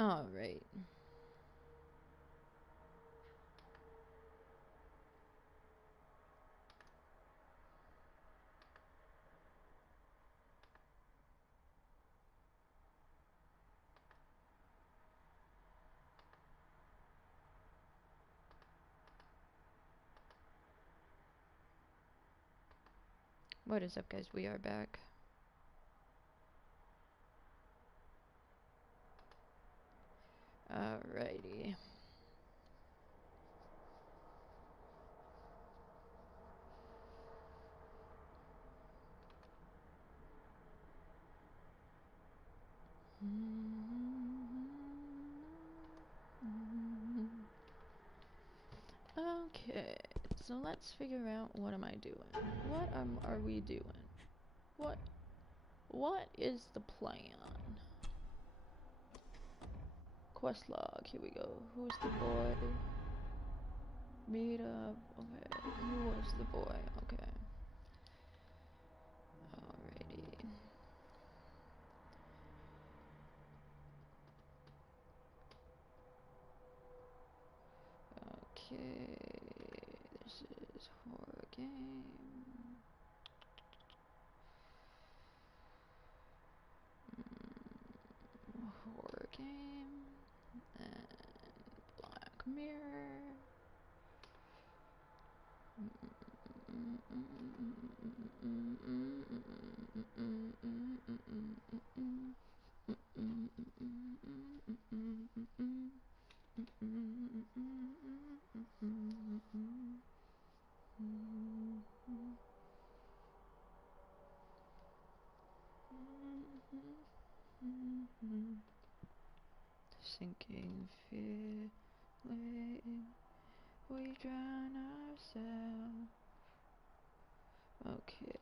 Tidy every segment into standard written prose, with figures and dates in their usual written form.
Alright. What is up, guys? We are back. Alrighty. Okay, so let's figure out what am I doing? What are we doing? What is the plan? Quest log, here we go. Who's the boy? Meet up. Okay, who was the boy? Okay. Alrighty. Okay, this is horror game. Horror game. And Black Mirror. Sinking feeling, we drown ourselves. Okay.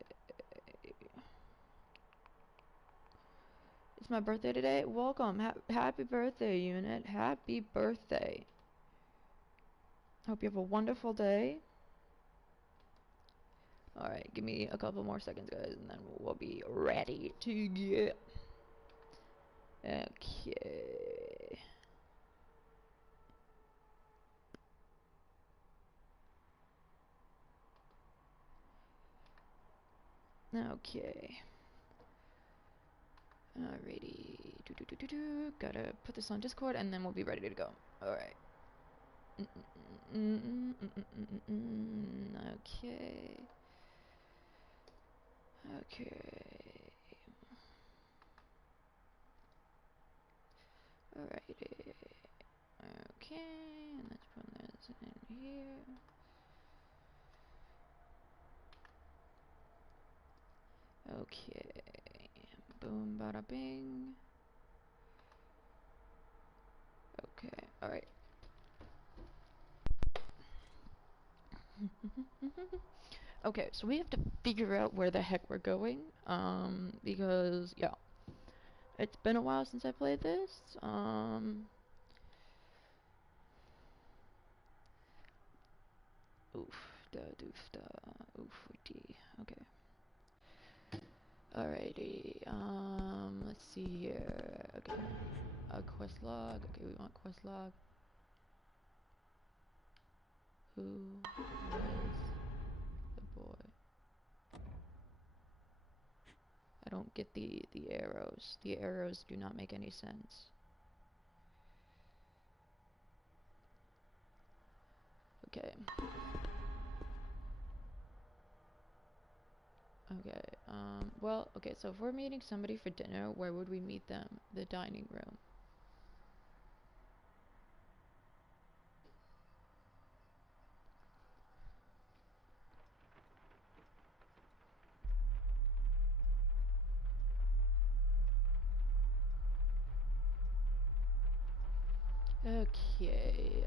It's my birthday today. Welcome. Happy birthday, unit. Happy birthday. Hope you have a wonderful day. Alright, give me a couple more seconds, guys, and then we'll be ready to get. Okay. Okay. Alrighty. Gotta put this on Discord, and then we'll be ready to go. Alright. Okay. Okay. Alrighty. Okay, and let's put this in here. Okay. Boom, bada bing. Okay, alright. Okay, so we have to figure out where the heck we're going. Because, yeah. It's been a while since I played this. Oof, da doof da, oof D. Okay. Alrighty, let's see here. Okay. A quest log. Okay, we want quest log. Who was the boy? I don't get the arrows. The arrows do not make any sense. Okay. Okay, well, okay, so if we're meeting somebody for dinner, where would we meet them? The dining room. Okay,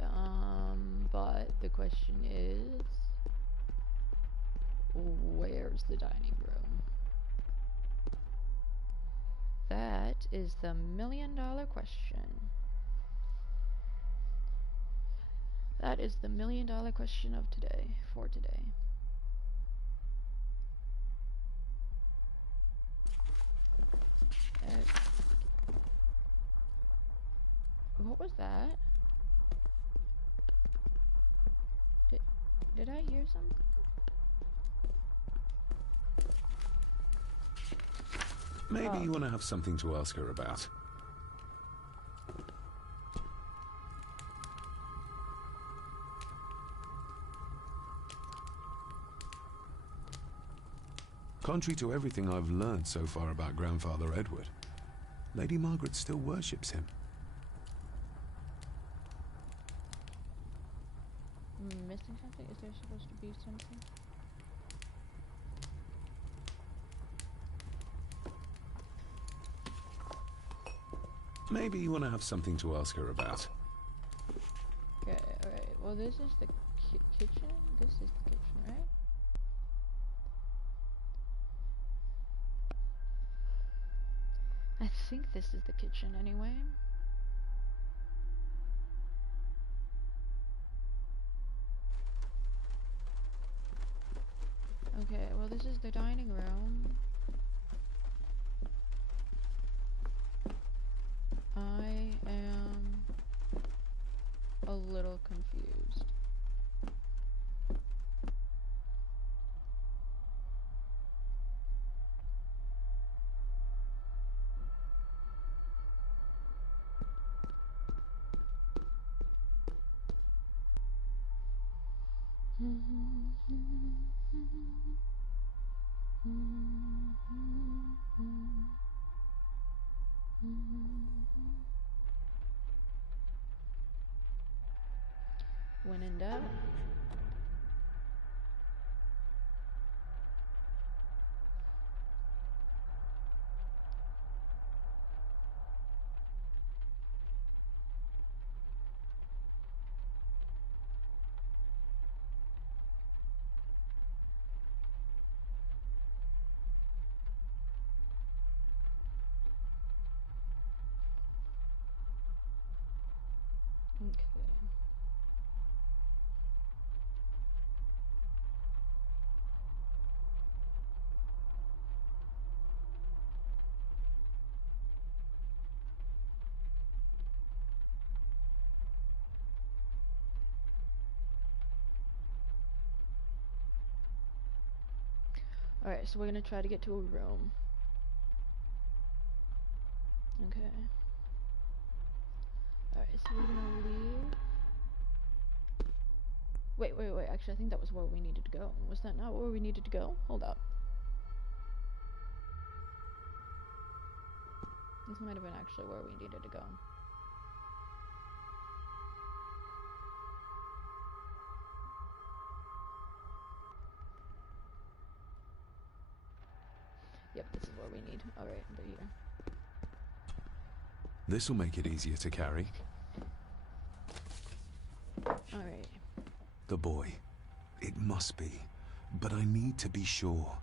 but the question is, where's the dining room? That is the $1,000,000 question. That is the $1,000,000 question of today, for today. What was that? Did I hear something? Maybe you want to have something to ask her about. Contrary to everything I've learned so far about Grandfather Edward, Lady Margaret still worships him. Missing something? Is there supposed to be something? Maybe you want to have something to ask her about. Okay, alright. Well, this is the kitchen? This is the kitchen, right? I think this is the kitchen anyway. Okay, well this is the dining room. I am a little confused. When in doubt. Okay. Alright, so we're gonna try to get to a room. Okay. Alright, so we're gonna leave. Wait, actually I think that was where we needed to go. Was that not where we needed to go? Hold up. This might have been actually where we needed to go. Yep, this is where we need. Alright, but here. This'll make it easier to carry. Alright. The boy. It must be. But I need to be sure.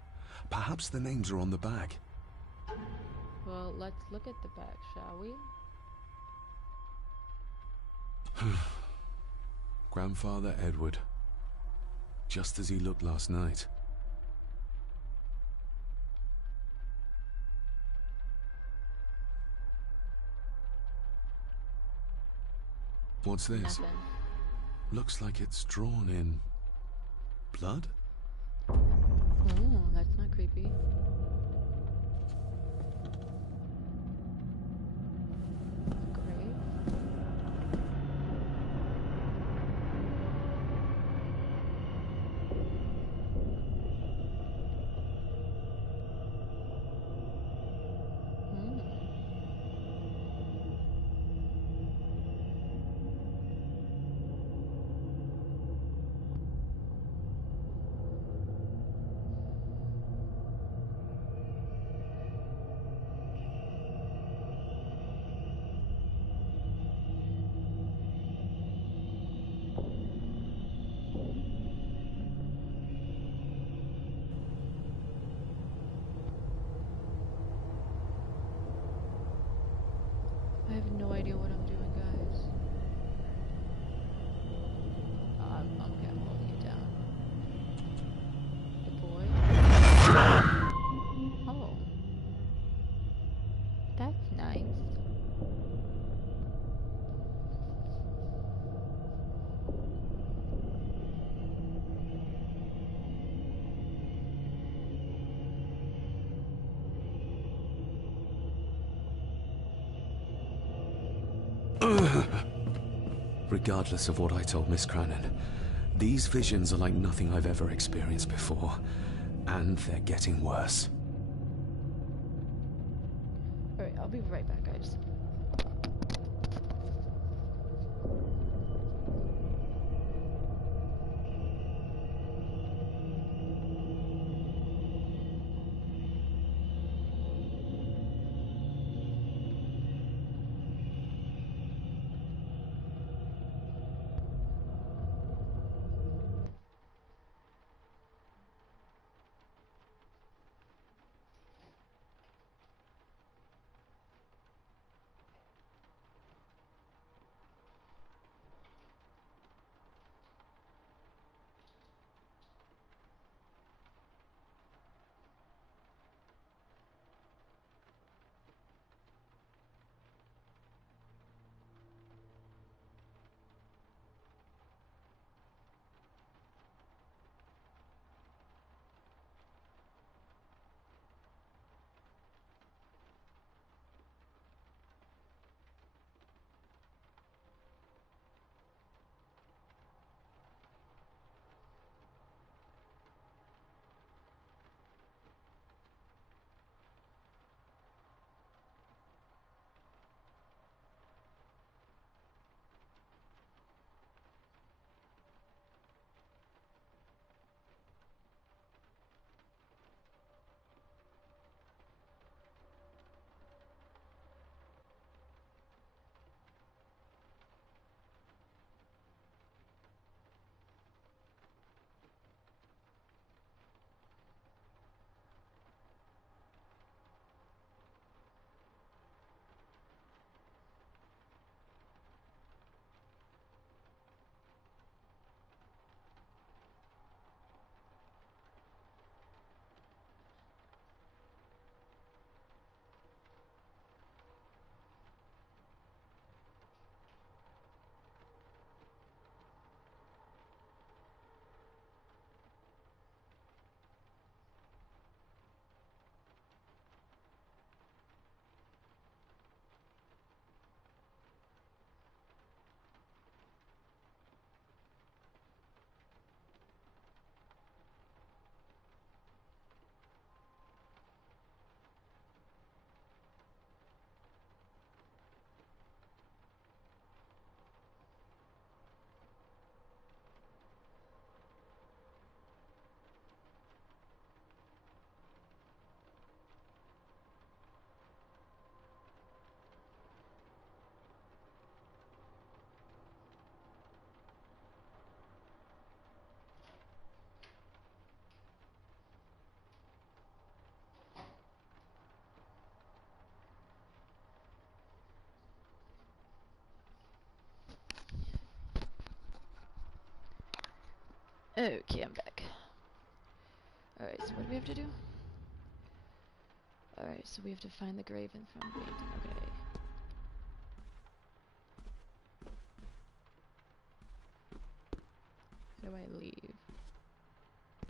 Perhaps the names are on the bag. Well, let's look at the back, shall we? Grandfather Edward. Just as he looked last night. What's this? Nothing. Looks like it's drawn in blood? Oh, that's not creepy. Great. Regardless of what I told Miss Cranon, these visions are like nothing I've ever experienced before, and they're getting worse. Alright, I'll be right back, guys. Okay, I'm back. Alright, so what do we have to do? Alright, so we have to find the grave in front of the painting. Okay. How do I leave?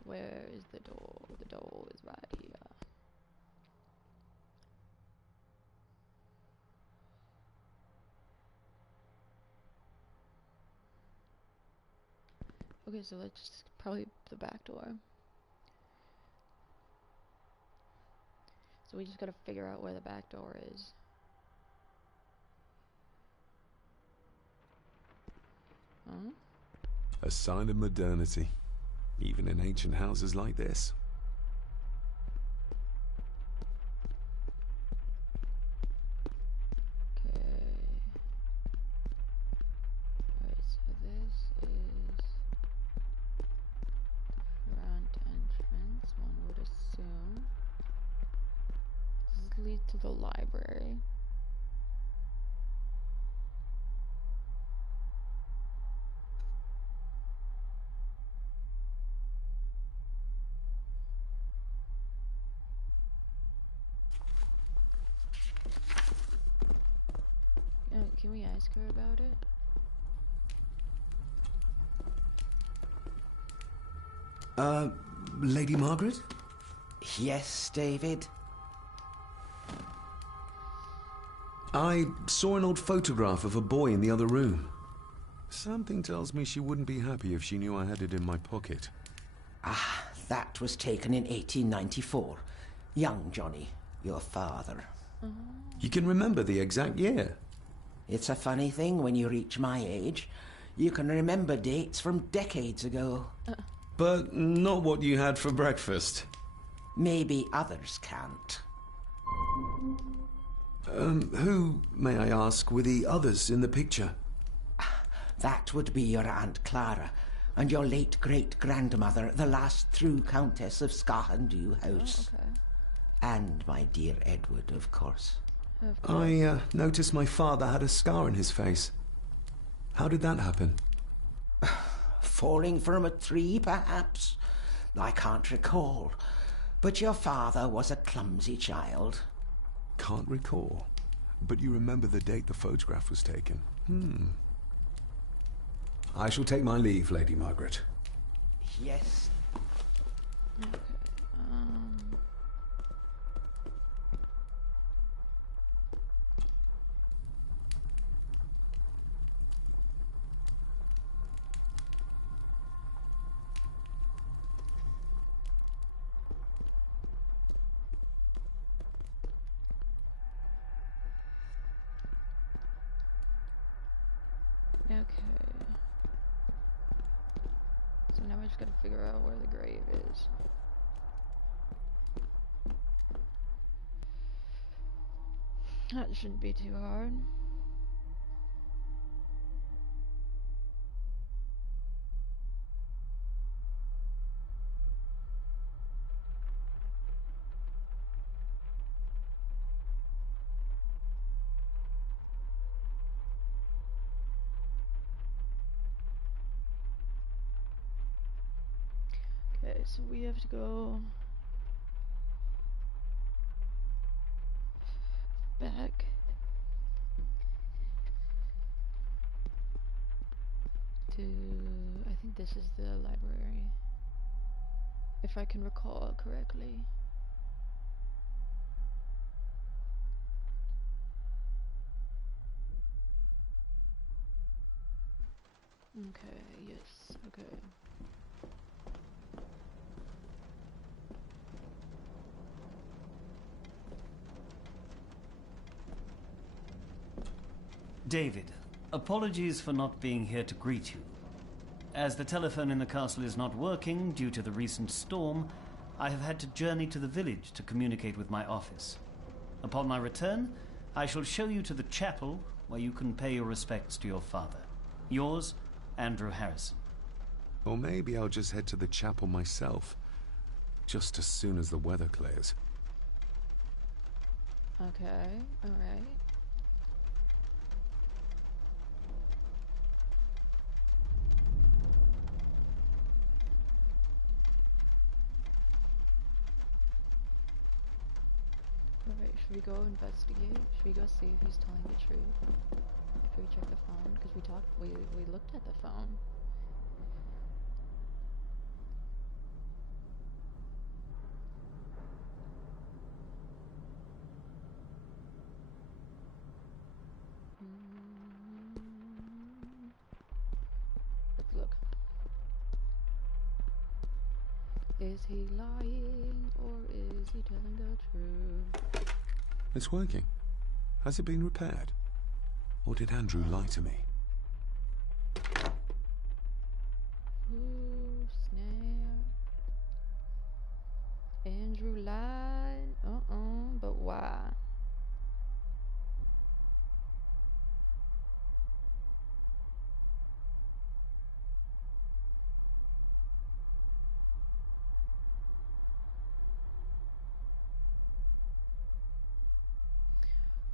Where is the door? The door is right here. Okay, so let's just probably the back door. So we just gotta figure out where the back door is. Huh? A sign of modernity, even in ancient houses like this. Okay. Alright, so this is the front entrance, one would assume. This leads to the library. Can we ask her about it? Lady Margaret? Yes, David? I saw an old photograph of a boy in the other room. Something tells me she wouldn't be happy if she knew I had it in my pocket. Ah, that was taken in 1894. Young Johnny, your father. You can remember the exact year? It's a funny thing when you reach my age. You can remember dates from decades ago. But not what you had for breakfast. Maybe others can't. Who, may I ask, were the others in the picture? That would be your Aunt Clara and your late great-grandmother, the last true Countess of Scahandew House. Oh, okay. And my dear Edward, of course. Of course. I noticed my father had a scar on his face. How did that happen? Falling from a tree, perhaps? I can't recall. But your father was a clumsy child. Can't recall. But you remember the date the photograph was taken? I shall take my leave, Lady Margaret. Yes. Okay. Okay. So now we just gotta figure out where the grave is. That shouldn't be too hard. Okay, so we have to go back to, I think this is the library, if I can recall correctly. Okay, yes, okay. David, apologies for not being here to greet you. As the telephone in the castle is not working due to the recent storm, I have had to journey to the village to communicate with my office. Upon my return, I shall show you to the chapel where you can pay your respects to your father. Yours, Andrew Harrison. Or maybe I'll just head to the chapel myself, just as soon as the weather clears. Okay, alright. Alright, should we go investigate? Should we go see if he's telling the truth? Should we check the phone? Because we looked at the phone. Let's look. Is he lying or is he telling the truth? It's working. Has it been repaired? Or did Andrew lie to me? Ooh, snap. Andrew lied. But why?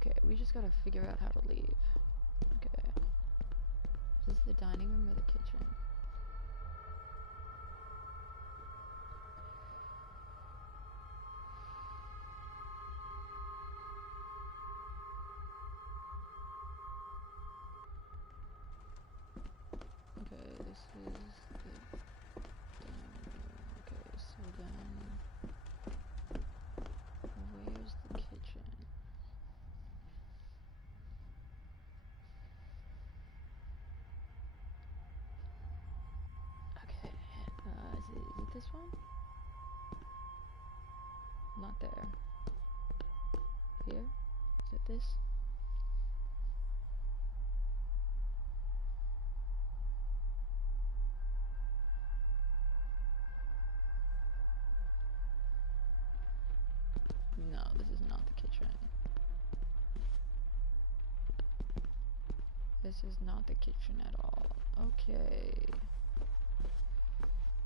Okay, we just gotta figure out how to leave. Okay. Is this the dining room or the kitchen? Okay, this is the dining room. Okay, so then where's the kitchen? this one? Not there. Here? Is it this? No, this is not the kitchen. This is not the kitchen at all. Okay.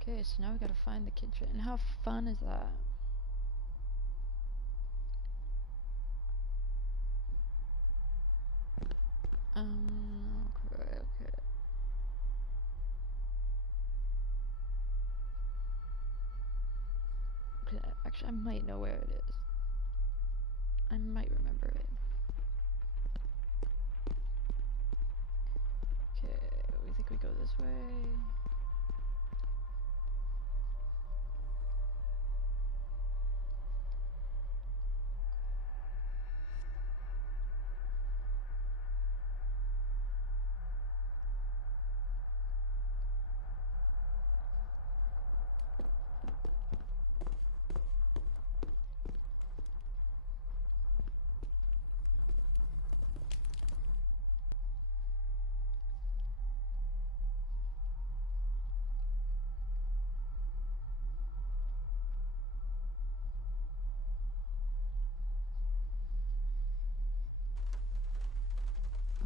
Okay, so now we gotta find the kitchen. How fun is that? Okay, okay. Okay, actually, I might know where it is. I might remember it. Okay, we think we go this way.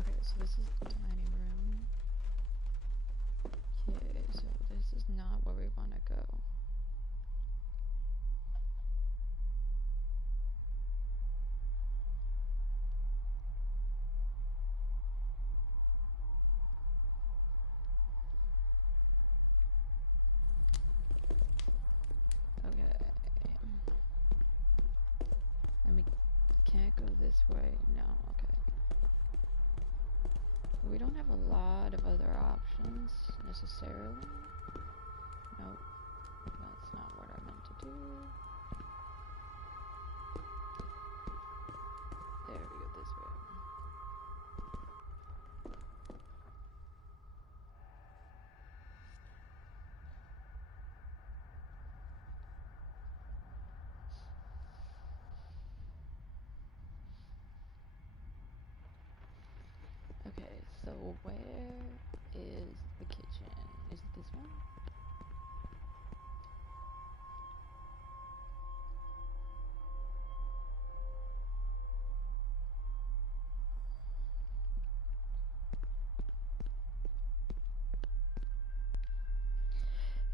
Okay, so this is the dining room. Okay, so this is not where we want to go. Okay. And we can't go this way. No, okay. We don't have a lot of other options, necessarily. Nope. That's not what I meant to do. There we go, this way. Okay, so where is the kitchen? Is it this one?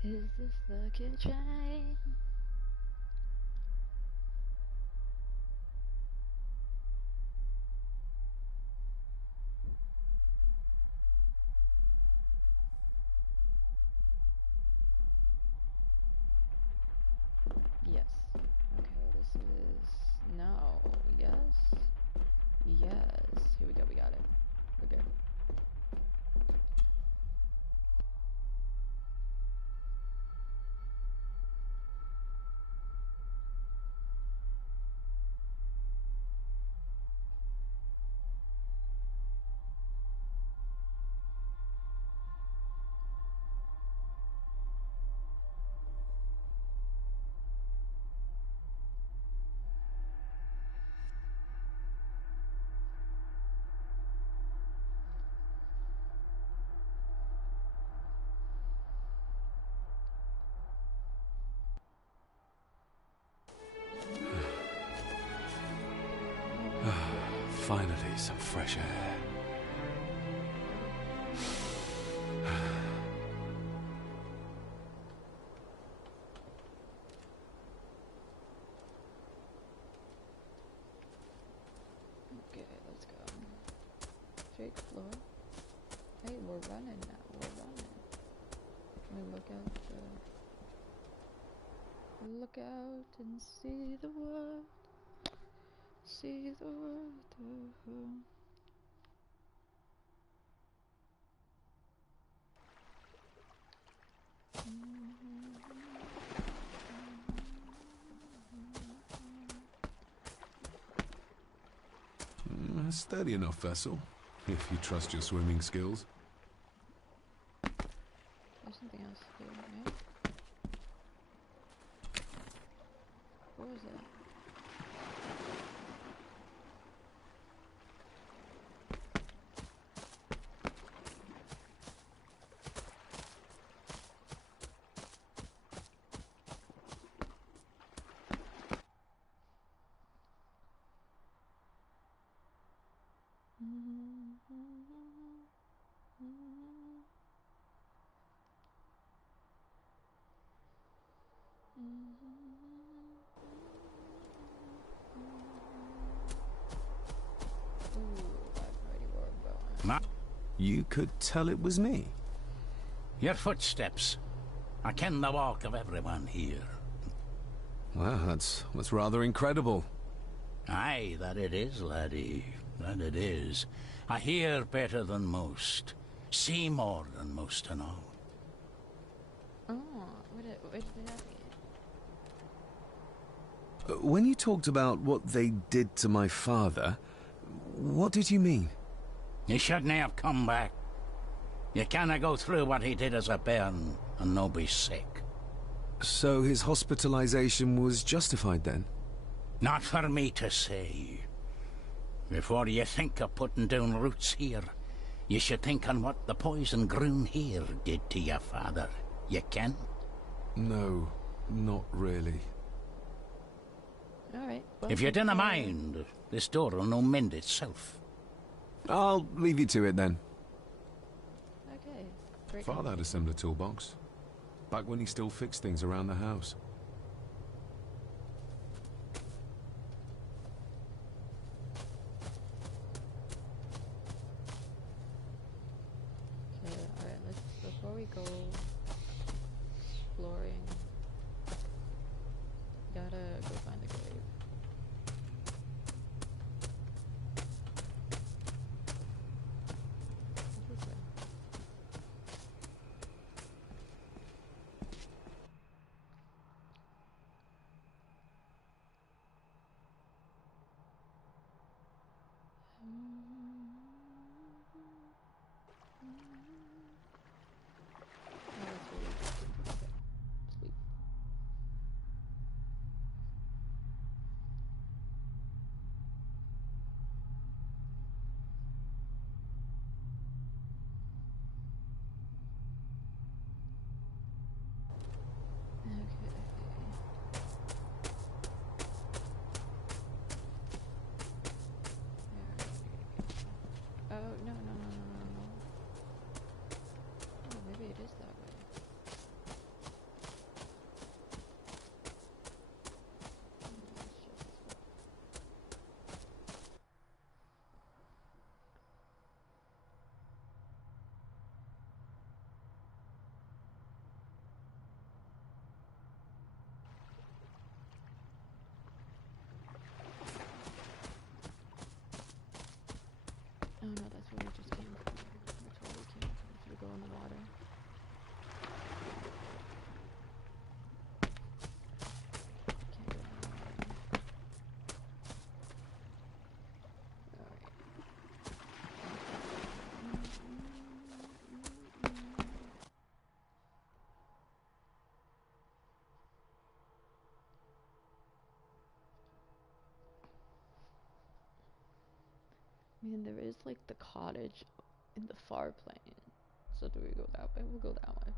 Is this the kitchen? Yes. Okay, this is... No. Yes. Yes. Here we go, we got it. We're good. Finally, some fresh air. Okay, let's go. Straight floor. Hey, we're running now. We're running. Can we look out the... Look out and see the world. See the world. A sturdy enough vessel, if you trust your swimming skills. There's something else here, right? What was that? You could tell it was me. Your footsteps. I ken the walk of everyone here. Well, that's rather incredible. Aye, that it is, laddie. That it is. I hear better than most. See more than most and all. Oh, what did that mean? When you talked about what they did to my father, what did you mean? You shouldn't have come back. You canna go through what he did as a bairn and no be sick. So his hospitalization was justified then? Not for me to say. Before you think of putting down roots here, you should think on what the poison grown here did to your father. You can? No, not really. Alright. Well, If you dinna mind, this door will no mend itself. I'll leave you to it then. Okay. Great. Father had a similar toolbox. Back when he still fixed things around the house. Okay, alright, before we go exploring, gotta go find the grave. This way. Oh, that's where we go. Okay. Sweet. Okay. Oh, no, no, no, no, no, no. Oh, maybe it is that way. Let's check this way. Oh no, that's where we just came from. That's where we came from. Should we go in the water? Can't go in the water. Alright. I mean, there is like the cottage in the far plane. So do we go that way? We'll go that way.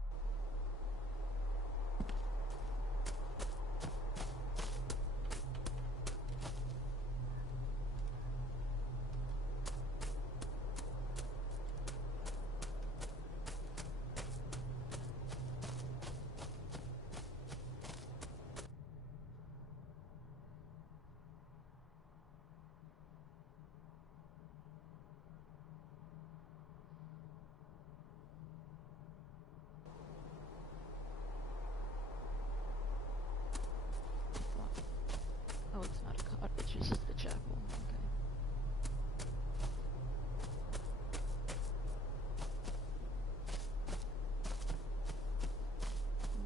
Oh, it's not a cottage, it's just the chapel. Okay.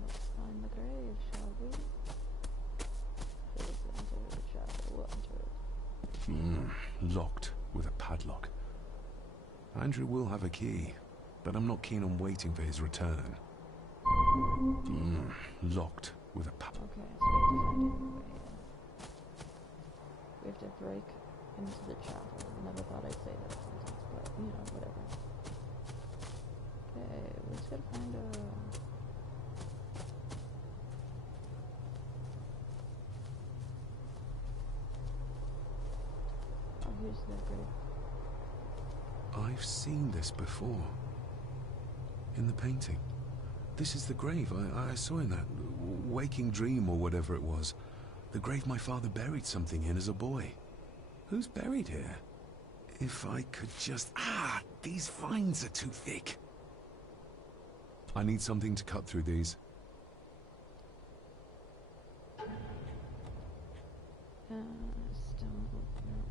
Let's find the grave, shall we? Please enter the chapel. We'll enter it. Locked with a padlock. Andrew will have a key, but I'm not keen on waiting for his return. Locked with a padlock. Okay, so we have to find a new way in. We have to break into the chapel. Never thought I'd say that sentence, but, you know, whatever. Okay, we just gotta find a... Oh, here's the grave. I've seen this before. In the painting. This is the grave I saw in that waking dream or whatever it was. The grave my father buried something in as a boy. Who's buried here? If I could just... Ah! These vines are too thick. I need something to cut through these. Stone opener.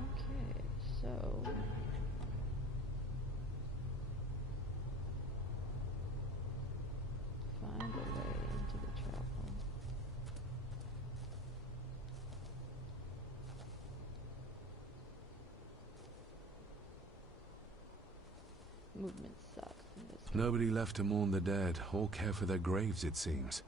Okay, so... Find a way into the chapel. Movement sucks in this game. Nobody left to mourn the dead, or care for their graves, it seems.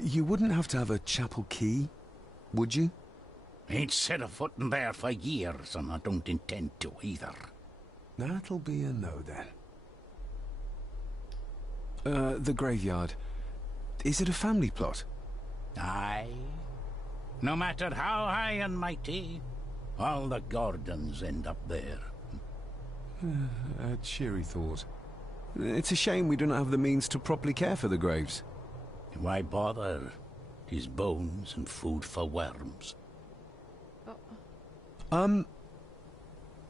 You wouldn't have to have a chapel key, would you? Ain't set a foot in there for years, and I don't intend to either. That'll be a no, then. The graveyard. Is it a family plot? Aye. No matter how high and mighty, all the Gordons end up there. A cheery thought. It's a shame we don't have the means to properly care for the graves. Why bother? 'Tis bones and food for worms.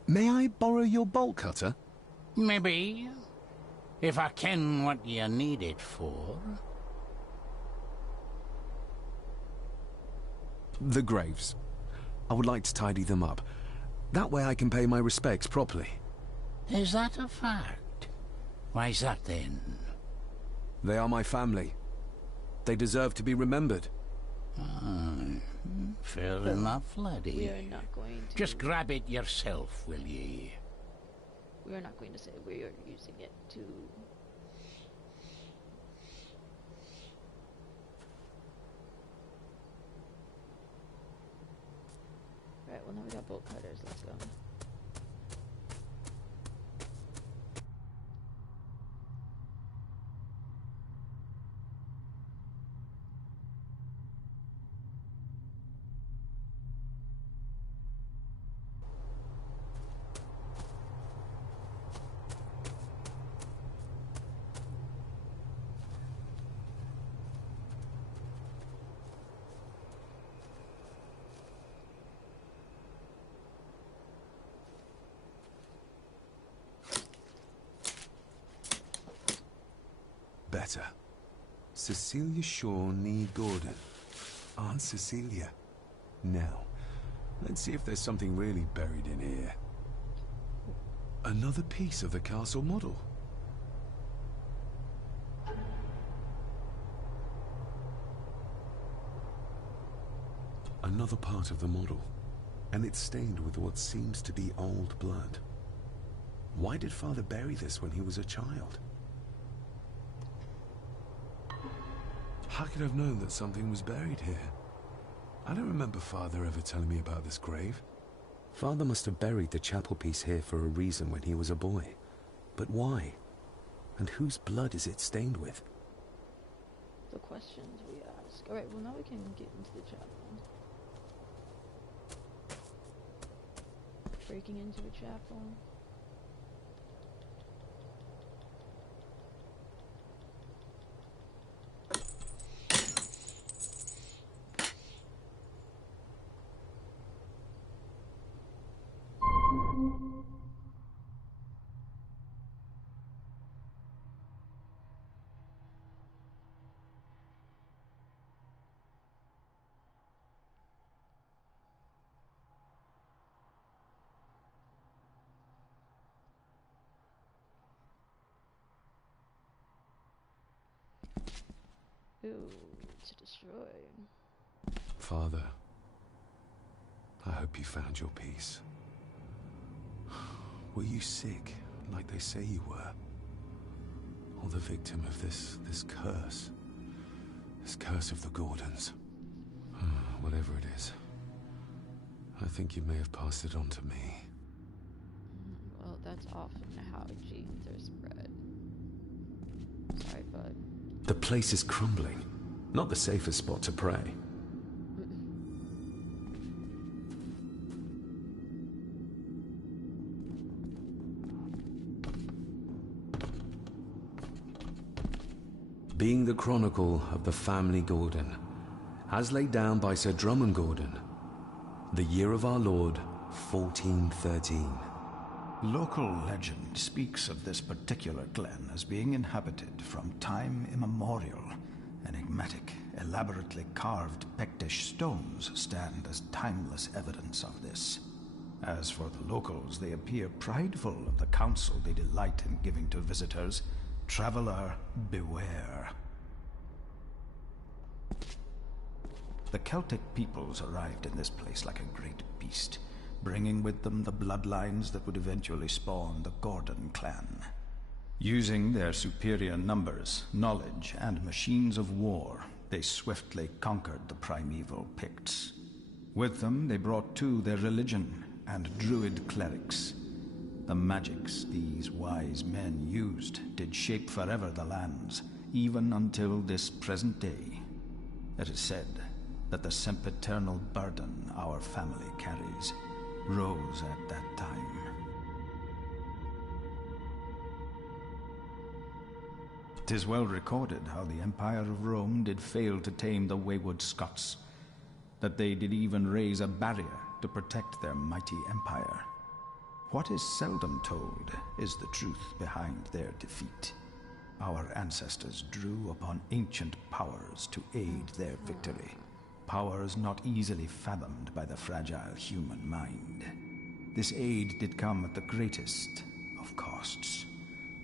May I borrow your bolt cutter? Maybe. If I ken what you need it for. The graves. I would like to tidy them up. That way I can pay my respects properly. Is that a fact? Why's that then? They are my family. They deserve to be remembered. Fair enough, laddie. We are not going to... Just grab it yourself, will ye? We are not going to say we are using it to... Right, well now we got bolt cutters, let's go. Better. Cecilia Shaw Nee Gordon. Aunt Cecilia. Now, let's see if there's something really buried in here. Another piece of the castle model. Another part of the model. And it's stained with what seems to be old blood. Why did Father bury this when he was a child? How could I have known that something was buried here? I don't remember Father ever telling me about this grave. Father must have buried the chapel piece here for a reason when he was a boy. But why? And whose blood is it stained with? The questions we ask. Alright, well now we can get into the chapel. Breaking into a chapel. Ooh, to destroy. Father, I hope you found your peace. Were you sick, like they say you were? Or the victim of this curse? This curse of the Gordons? Whatever it is. I think you may have passed it on to me. Well, that's often how genes are spread. Sorry, bud. The place is crumbling. Not the safest spot to pray. Being the chronicle of the family Gordon, as laid down by Sir Drummond Gordon, the year of our Lord, 1413. Local legend speaks of this particular glen as being inhabited from time immemorial. Enigmatic, elaborately carved Pictish stones stand as timeless evidence of this. As for the locals, they appear prideful of the counsel they delight in giving to visitors. Traveler, beware. The Celtic peoples arrived in this place like a great beast, bringing with them the bloodlines that would eventually spawn the Gordon clan. Using their superior numbers, knowledge, and machines of war, they swiftly conquered the primeval Picts. With them, they brought too their religion and druid clerics. The magics these wise men used did shape forever the lands, even until this present day. It is said that the sempiternal burden our family carries rose at that time. "'Tis well recorded how the Empire of Rome did fail to tame the wayward Scots, that they did even raise a barrier to protect their mighty empire. What is seldom told is the truth behind their defeat. Our ancestors drew upon ancient powers to aid their victory, powers not easily fathomed by the fragile human mind. This aid did come at the greatest of costs,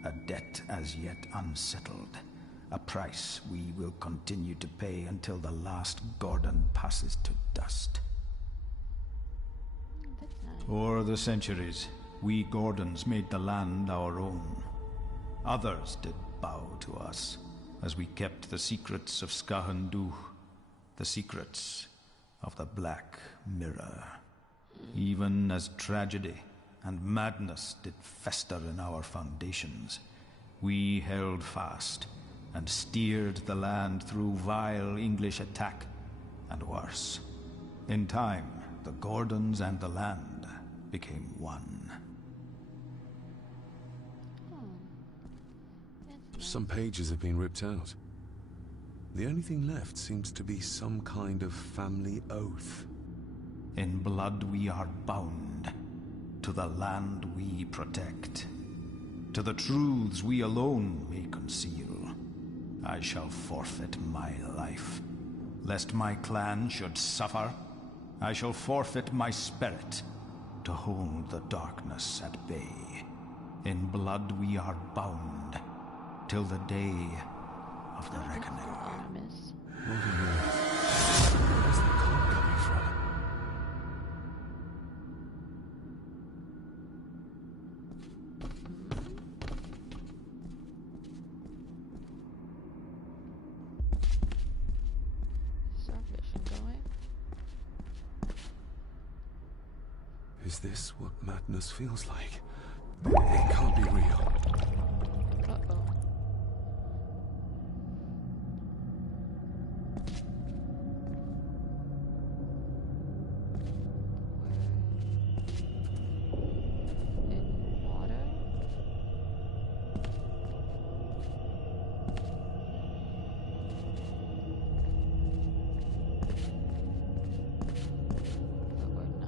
a debt as yet unsettled, a price we will continue to pay until the last Gordon passes to dust. That's nice. O'er the centuries, we Gordons made the land our own. Others did bow to us, as we kept the secrets of Skahandu, the secrets of the Black Mirror. Even as tragedy and madness did fester in our foundations, we held fast and steered the land through vile English attack and worse. In time, the Gordons and the land became one. Oh. That's nice. Some pages have been ripped out. The only thing left seems to be some kind of family oath. In blood we are bound, to the land we protect, to the truths we alone may conceal. I shall forfeit my life, lest my clan should suffer. I shall forfeit my spirit, to hold the darkness at bay. In blood we are bound, till the day of the reckoning. Anonymous. What on earth? Where's the call coming from? Starfish going. Is this what madness feels like? It can't be real. Uh-oh. In water? Or not?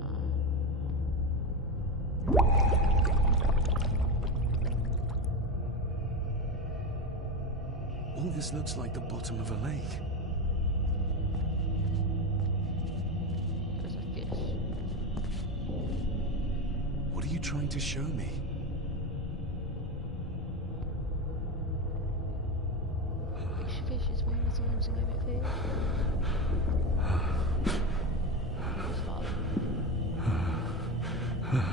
All this looks like the bottom of a lake. There's a fish. What are you trying to show me? Which fish is wearing his arms and Drown.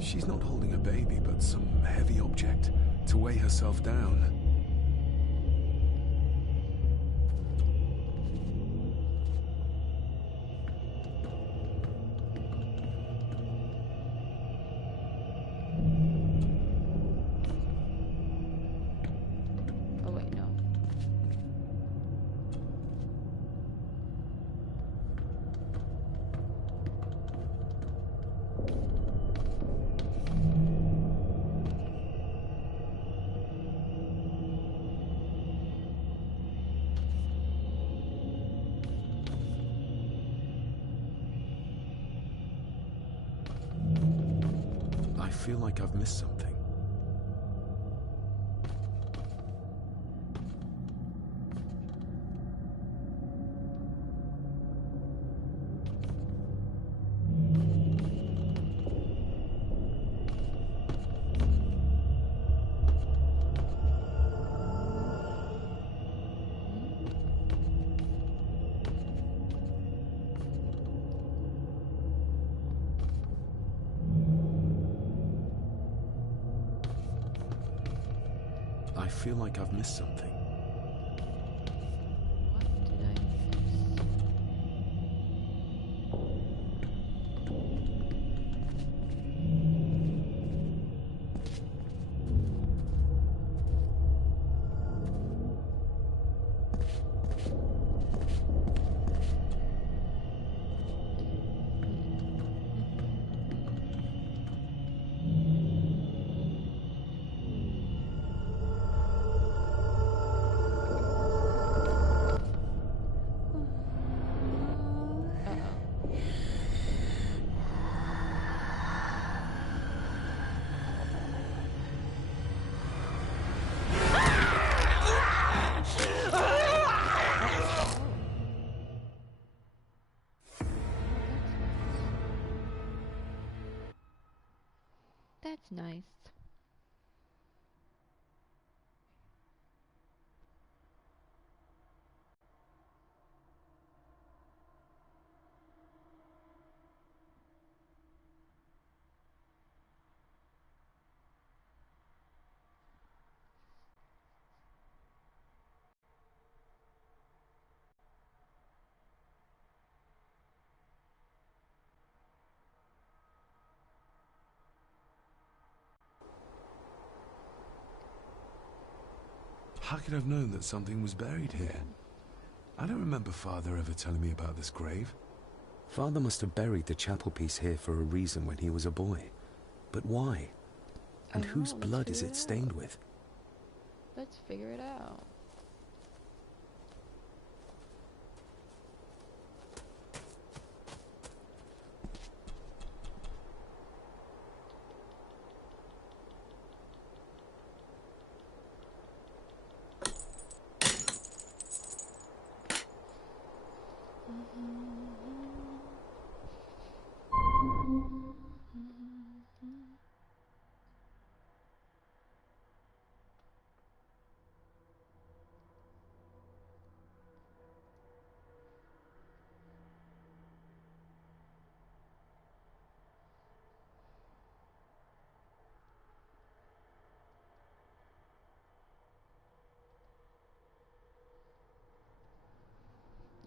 She's not holding a baby, but some heavy object to weigh herself down. Oh wait, no. I feel like I've missed something. I feel like I've missed something. What did I miss? That's nice. How could I have known that something was buried here? I don't remember Father ever telling me about this grave. Father must have buried the chapel piece here for a reason when he was a boy. But why? And I don't whose know, let's blood is figure it it stained out. with? Let's figure it out.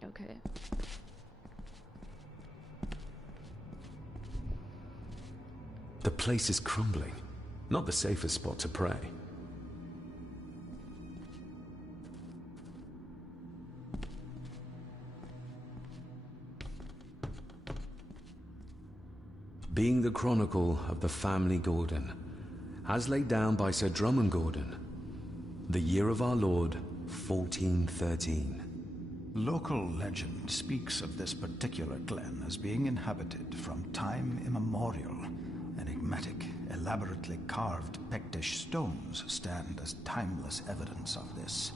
Okay. The place is crumbling. Not the safest spot to pray. Being the chronicle of the family Gordon, as laid down by Sir Drummond Gordon, the year of our Lord, 1413. Local legend speaks of this particular glen as being inhabited from time immemorial. Enigmatic, elaborately carved Pictish stones stand as timeless evidence of this.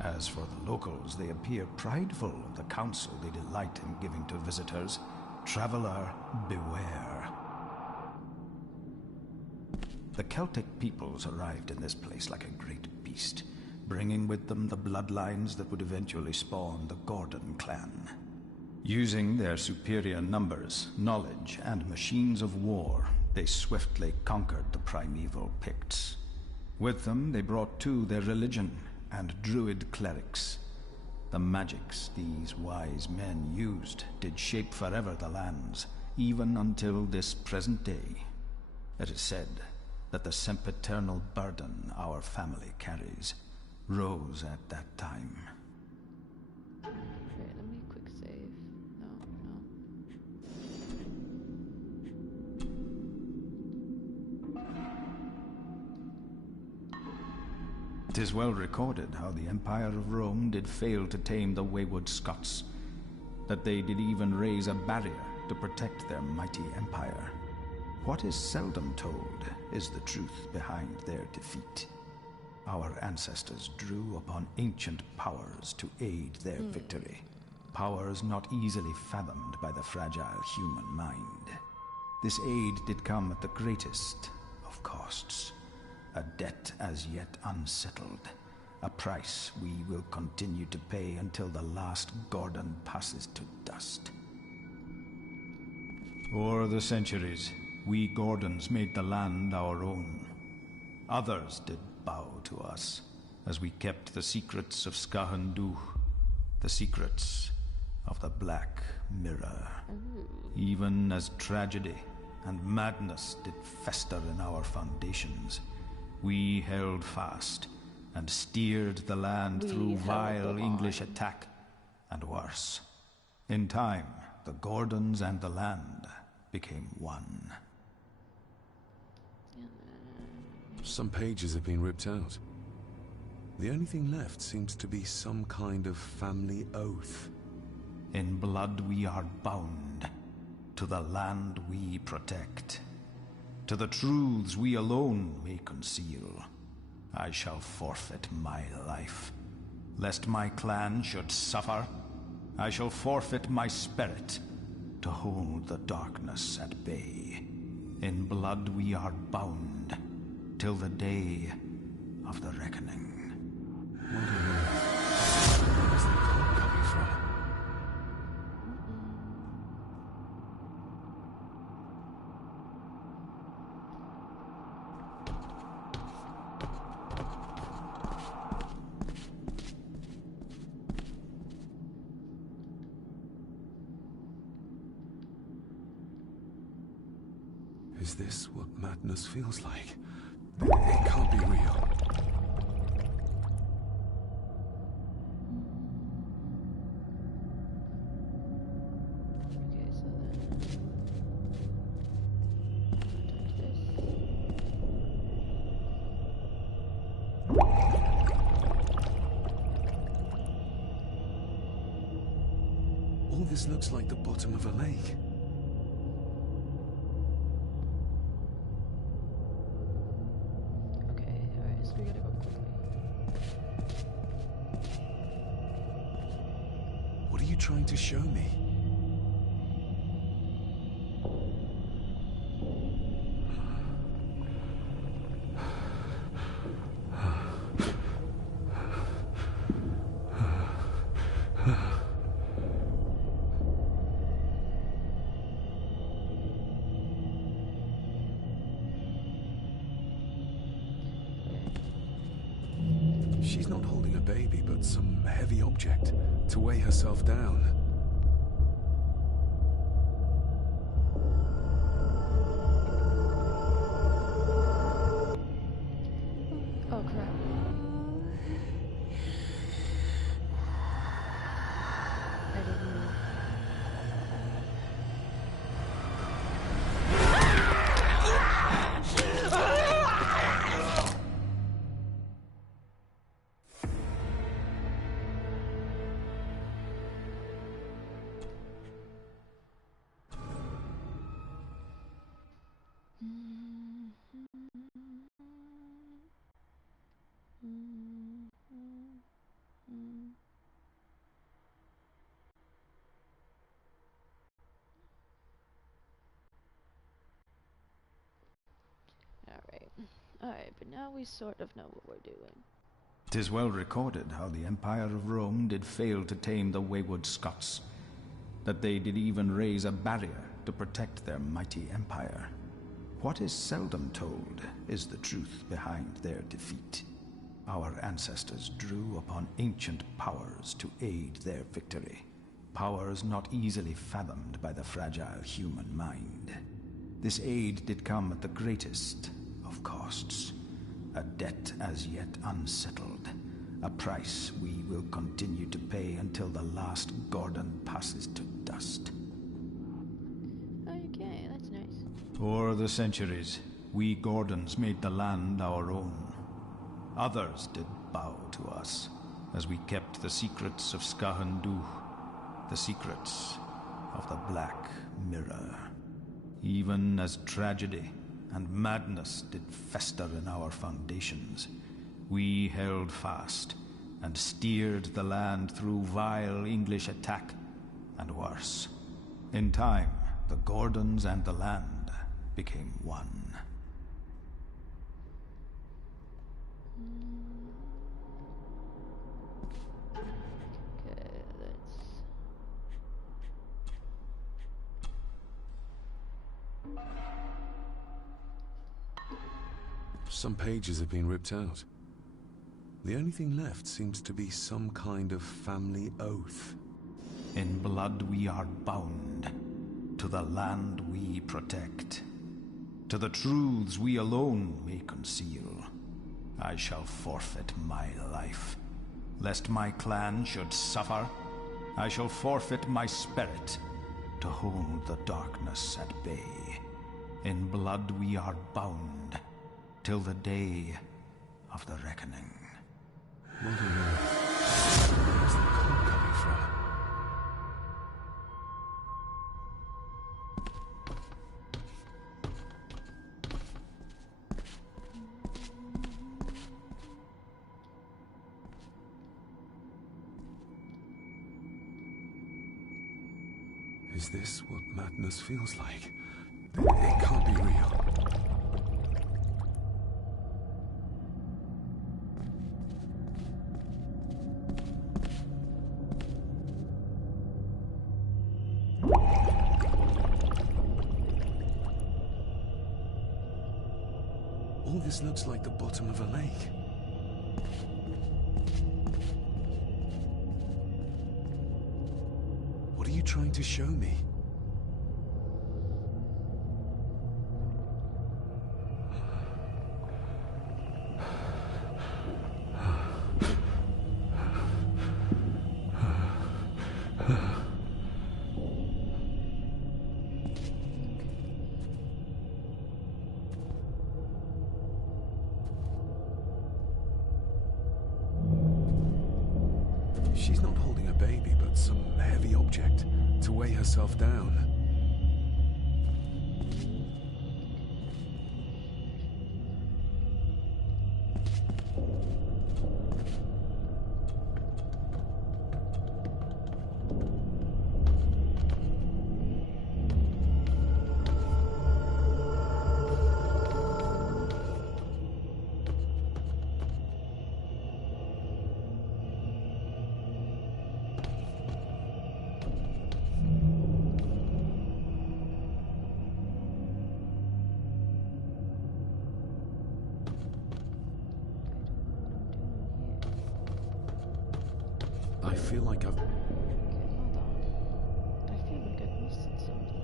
As for the locals, they appear prideful of the counsel they delight in giving to visitors. Traveler, beware. The Celtic peoples arrived in this place like a great beast, bringing with them the bloodlines that would eventually spawn the Gordon clan. Using their superior numbers, knowledge, and machines of war, they swiftly conquered the primeval Picts. With them, they brought too their religion and druid clerics. The magics these wise men used did shape forever the lands, even until this present day. It is said that the sempiternal burden our family carries rose at that time. Okay, let me quick save. No. "'Tis well recorded how the Empire of Rome did fail to tame the wayward Scots, that they did even raise a barrier to protect their mighty empire. What is seldom told is the truth behind their defeat. Our ancestors drew upon ancient powers to aid their victory, powers not easily fathomed by the fragile human mind. This aid did come at the greatest of costs, a debt as yet unsettled, a price we will continue to pay until the last Gordon passes to dust. O'er the centuries, we Gordons made the land our own. Others did bow to us, as we kept the secrets of Skahandu, the secrets of the Black Mirror. Even as tragedy and madness did fester in our foundations, we held fast and steered the land through vile English attack and worse. In time, the Gordons and the land became one." Some pages have been ripped out. The only thing left seems to be some kind of family oath. "In blood we are bound, to the land we protect. To the truths we alone may conceal. I shall forfeit my life. Lest my clan should suffer, I shall forfeit my spirit to hold the darkness at bay. In blood we are bound, till the day of the reckoning." Where is the call coming from? Is this what madness feels like? It can't be real. Okay, so then touch this. All this looks like the bottom of a lake. Okay, alright, so we gotta go quickly. What are you trying to show me? She's not holding a baby, but some heavy object to weigh herself down. Oh crap. I didn't know. Alright, but now we sort of know what we're doing. 'Tis well recorded how the Empire of Rome did fail to tame the wayward Scots, that they did even raise a barrier to protect their mighty empire. What is seldom told is the truth behind their defeat. Our ancestors drew upon ancient powers to aid their victory, powers not easily fathomed by the fragile human mind. This aid did come at the greatest of costs, a debt as yet unsettled, a price we will continue to pay until the last Gordon passes to dust. Okay, that's nice. For the centuries, we Gordons made the land our own. Others did bow to us, as we kept the secrets of Skahandu, the secrets of the Black Mirror. Even as tragedy and madness did fester in our foundations, we held fast and steered the land through vile English attack and worse. In time, the Gordons and the land became one. Okay, let's... Some pages have been ripped out. The only thing left seems to be some kind of family oath. In blood we are bound, to the land we protect, to the truths we alone may conceal. I shall forfeit my life, lest my clan should suffer. I shall forfeit my spirit, to hold the darkness at bay. In blood we are bound, till the day of the reckoning. What on earth? Where's the call coming from? Is this what madness feels like? It can't be real. All this looks like the bottom of a lake. What are you trying to show me? She's not holding a baby, but some heavy object to weigh herself down. I feel like I've... Okay, hold on. I feel like I've missed something.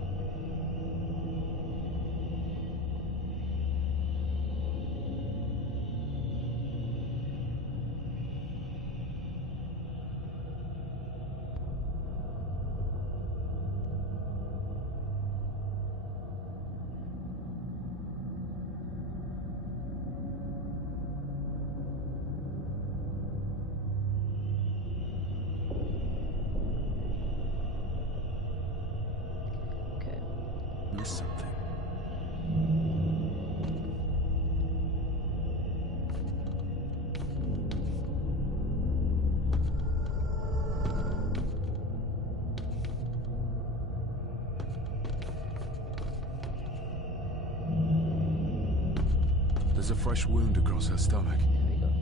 There's a fresh wound across her stomach. There we go.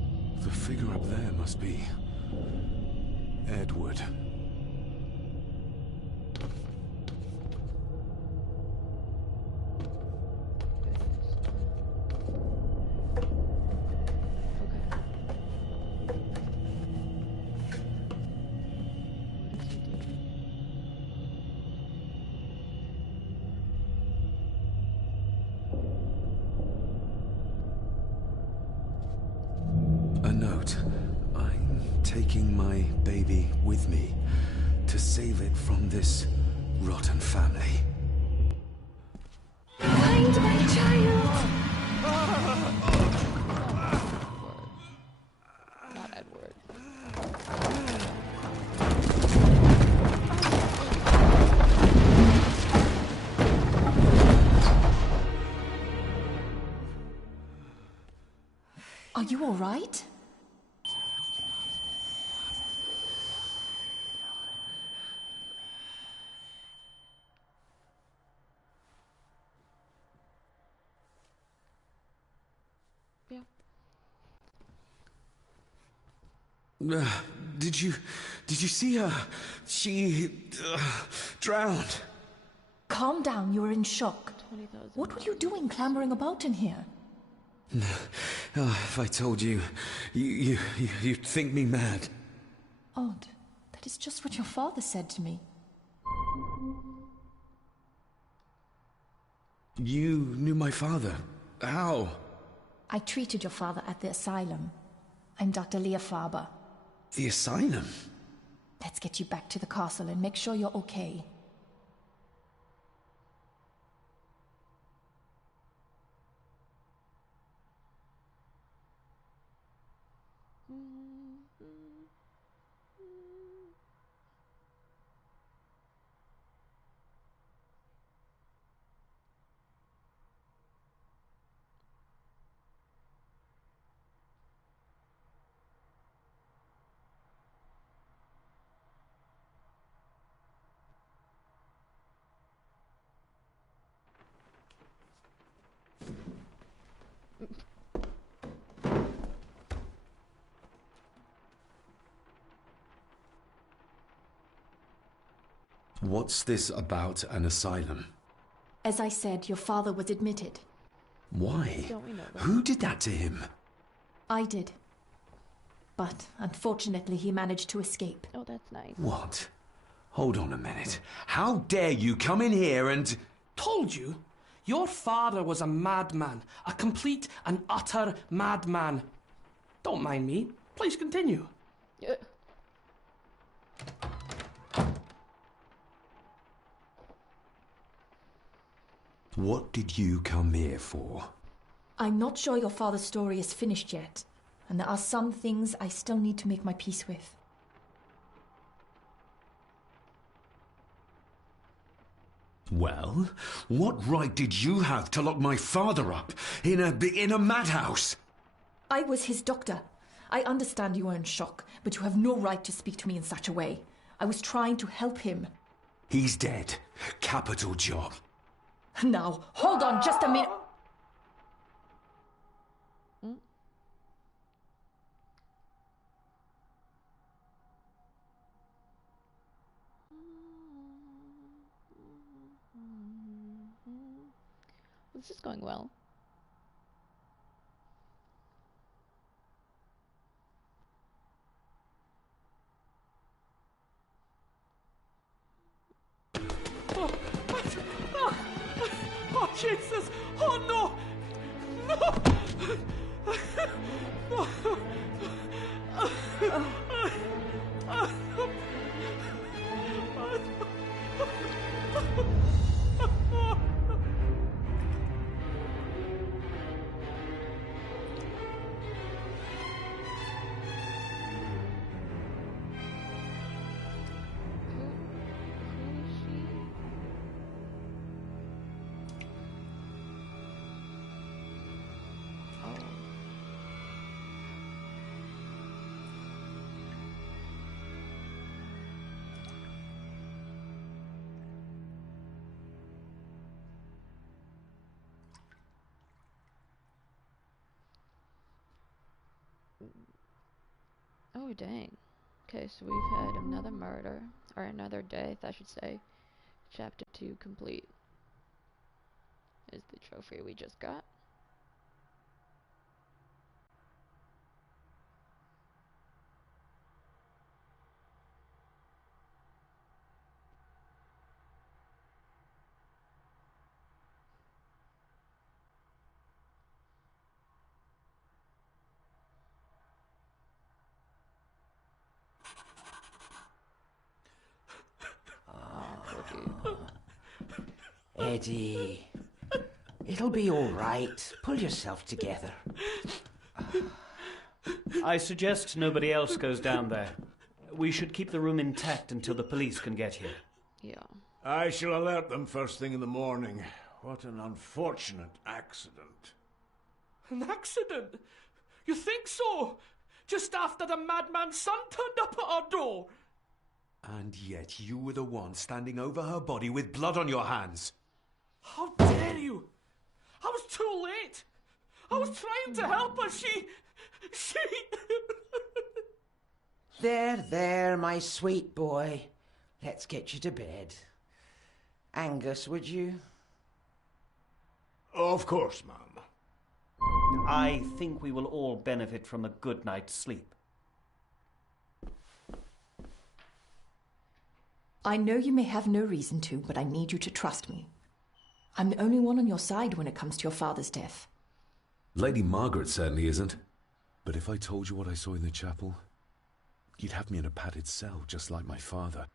The figure up there must be Edward. A note. I'm taking my baby with me to save it from this rotten family. Find my child! Not Edward. Are you all right? Uh, did you see her? She drowned. Calm down, you were in shock. 20,000. What were you doing clambering about in here? If I told you, you'd think me mad. Odd. That is just what your father said to me. You knew my father. How? I treated your father at the asylum. I'm Dr. Leah Faber. The asylum? Let's get you back to the castle and make sure you're okay. What's this about an asylum? As I said, your father was admitted. Why? Don't we know that? Who did that to him? I did. But unfortunately, he managed to escape. Oh, that's nice. What? Hold on a minute. How dare you come in here and... Told you? Your father was a madman. A complete and utter madman. Don't mind me. Please continue. Yeah. What did you come here for? I'm not sure your father's story is finished yet, and there are some things I still need to make my peace with. Well, what right did you have to lock my father up in a madhouse? I was his doctor. I understand you are in shock, but you have no right to speak to me in such a way. I was trying to help him. He's dead. Capital job. Now, hold on just a minute. This is going well. Oh, Jesus! Oh, no! No! Oh, dang. Okay, so we've had another murder, or another death, I should say. Chapter 2 complete. Is the trophy we just got. Eddie, it'll be all right. Pull yourself together. I suggest nobody else goes down there. We should keep the room intact until the police can get here. Yeah. I shall alert them first thing in the morning. What an unfortunate accident. An accident? You think so? Just after the madman's son turned up at our door. And yet you were the one standing over her body with blood on your hands. How dare you? I was too late. I was trying to help her. She... There, my sweet boy. Let's get you to bed. Angus, would you? Of course, ma'am. I think we will all benefit from a good night's sleep. I know you may have no reason to, but I need you to trust me. I'm the only one on your side when it comes to your father's death. Lady Margaret certainly isn't. But if I told you what I saw in the chapel, you'd have me in a padded cell, just like my father.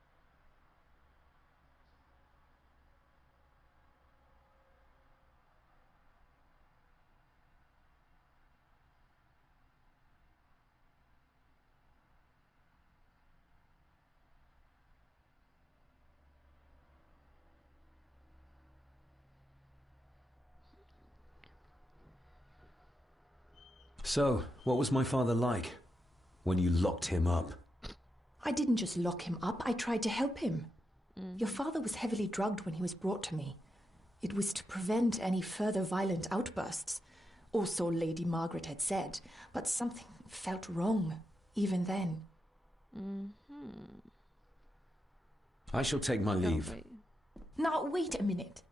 So, what was my father like when you locked him up? I didn't just lock him up, I tried to help him. Your father was heavily drugged when he was brought to me. It was to prevent any further violent outbursts, or so Lady Margaret had said, but something felt wrong, even then. I shall take my leave. Wait. Now, wait a minute.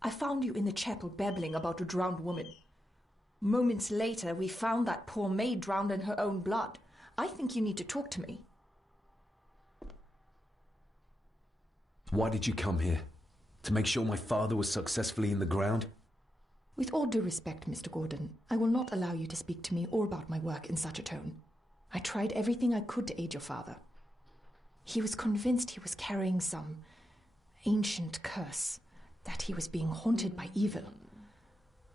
I found you in the chapel babbling about a drowned woman. Moments later, we found that poor maid drowned in her own blood. I think you need to talk to me. Why did you come here? To make sure my father was successfully in the ground? With all due respect, Mr. Gordon, I will not allow you to speak to me or about my work in such a tone. I tried everything I could to aid your father. He was convinced he was carrying some ancient curse, that he was being haunted by evil.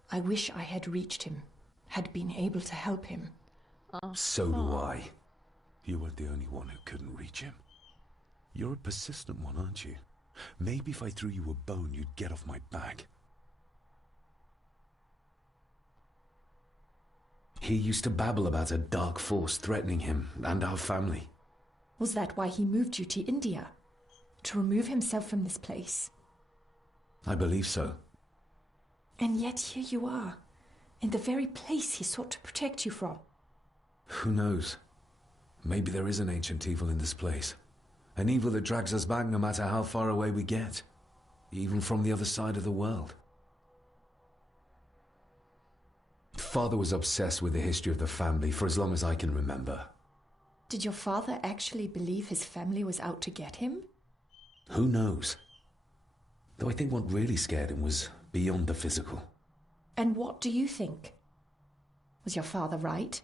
I wish I had reached him, had been able to help him. So do I. You weren't the only one who couldn't reach him. You're a persistent one, aren't you? Maybe if I threw you a bone, you'd get off my back. He used to babble about a dark force threatening him and our family. Was that why he moved you to India? To remove himself from this place? I believe so. And yet here you are, in the very place he sought to protect you from. Who knows? Maybe there is an ancient evil in this place. An evil that drags us back no matter how far away we get. Even from the other side of the world. Father was obsessed with the history of the family for as long as I can remember. Did your father actually believe his family was out to get him? Who knows? Though I think what really scared him was beyond the physical. And what do you think? Was your father right?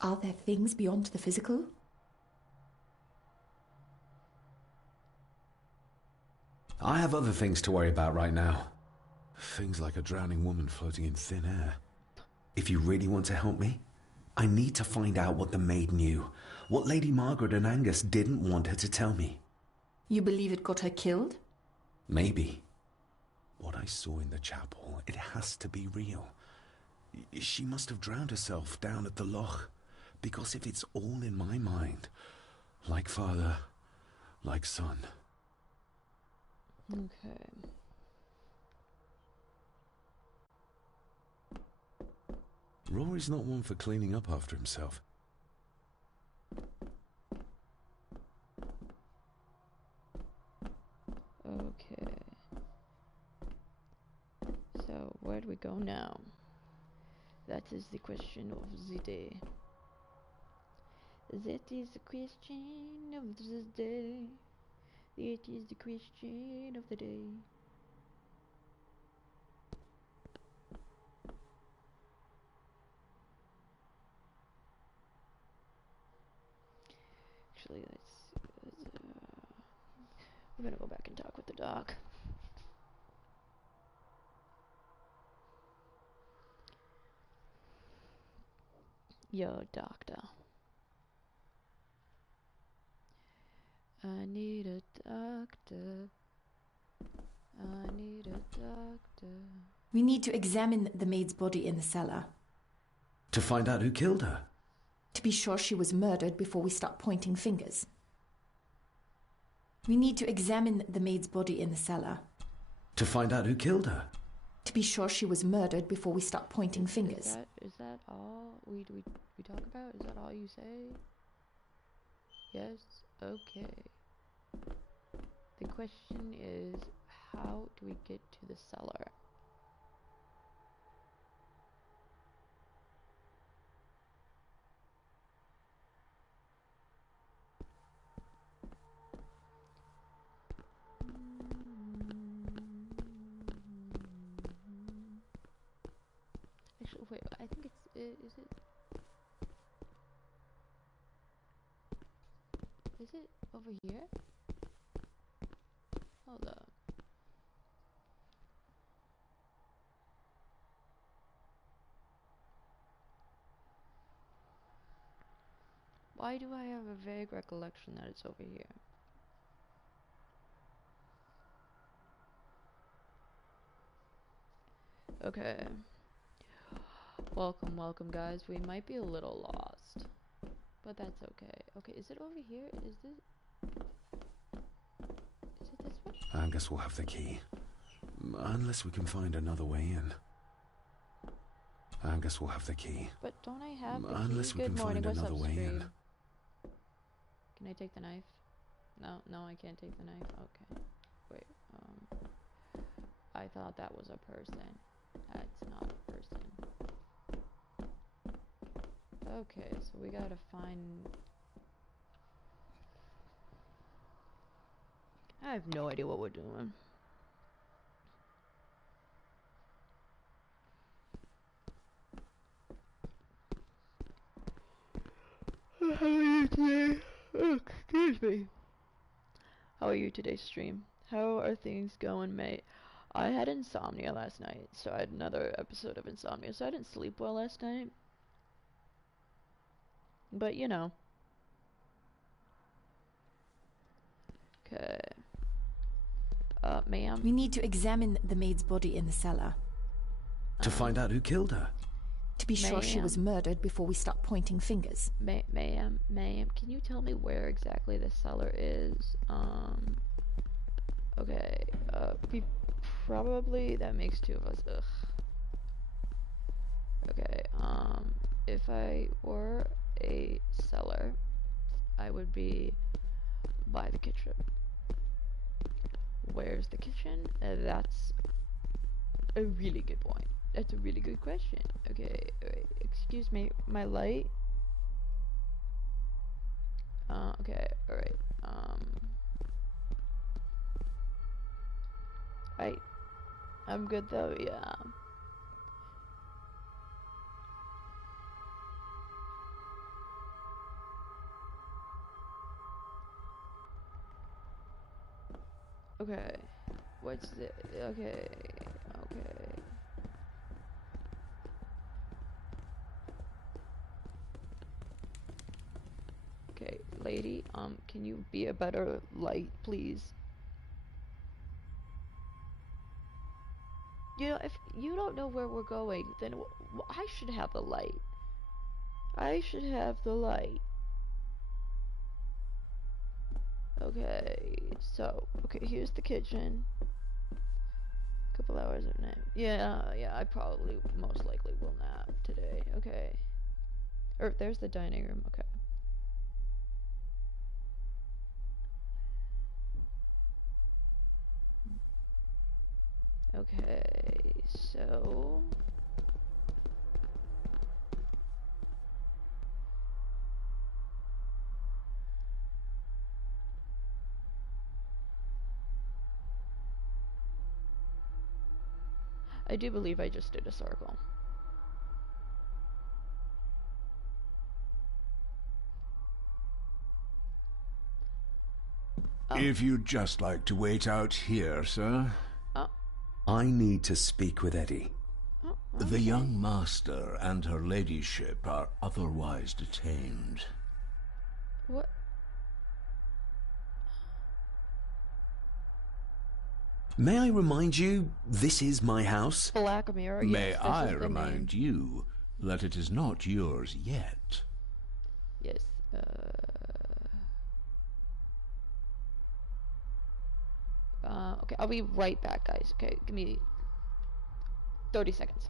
Are there things beyond the physical? I have other things to worry about right now. Things like a drowning woman floating in thin air. If you really want to help me, I need to find out what the maid knew. What Lady Margaret and Angus didn't want her to tell me. You believe it got her killed? Maybe. What I saw in the chapel, it has to be real. She must have drowned herself down at the loch. Because if it's all in my mind, like father, like son. Okay. Rory's not one for cleaning up after himself. Okay. So, where do we go now? That is the question of the day. That is the question of the day. It is the question of the day. Actually, we're gonna go back and talk with the doc. Yo, doctor. I need a doctor. I need a doctor. We need to examine the maid's body in the cellar. To find out who killed her? To be sure she was murdered before we start pointing fingers. We need to examine the maid's body in the cellar. To find out who killed her? To be sure she was murdered before we start pointing fingers. Is that all we talk about? Is that all you say? Yes? Okay. The question is, how do we get to the cellar? Actually, wait, I think is it over here? Hold up. Why do I have a vague recollection that it's over here? Okay. Welcome guys. We might be a little lost, but that's okay. Okay, is it over here? Is it this way? I guess we'll have the key. Unless we can find another way in. I guess we'll have the key. But don't I have the Unless key? we Good can morning, find what's another up, way stream? in. Can I take the knife? No, I can't take the knife. Okay. Wait, I thought that was a person. That's not a person. Okay, so we gotta find... I have no idea what we're doing. How are you today? Oh, excuse me. How are you today, stream? How are things going, mate? I had insomnia last night, so I had another episode of insomnia, so I didn't sleep well last night. But, you know. Okay. Ma'am? We need to examine the maid's body in the cellar. To find out who killed her? To be sure she was murdered before we start pointing fingers. Ma'am, can you tell me where exactly the cellar is? Okay, probably that makes two of us, ugh. Okay, if I were a cellar, I would be by the kitchen. Where's the kitchen? That's a really good point. That's a really good question. Okay, wait, excuse me, my light. Okay, alright. I'm good though, yeah. Okay, what's the, okay. Okay, lady, can you be a better light, please? You know, if you don't know where we're going, then I should have the light. I should have the light. Okay, so, okay, here's the kitchen. Couple hours of nap. Yeah, I probably most likely will nap today. Okay. Or there's the dining room. Okay. Okay, so I do believe I just did a circle. If you'd just like to wait out here, sir. Oh. I need to speak with Eddie. Oh, The okay. young master and her ladyship are otherwise detained. What? May I remind you, this is my house? Black Mirror. May Yes, I this is the remind name. you that it is not yours yet? Yes. Okay, I'll be right back, guys. Okay, give me 30 seconds.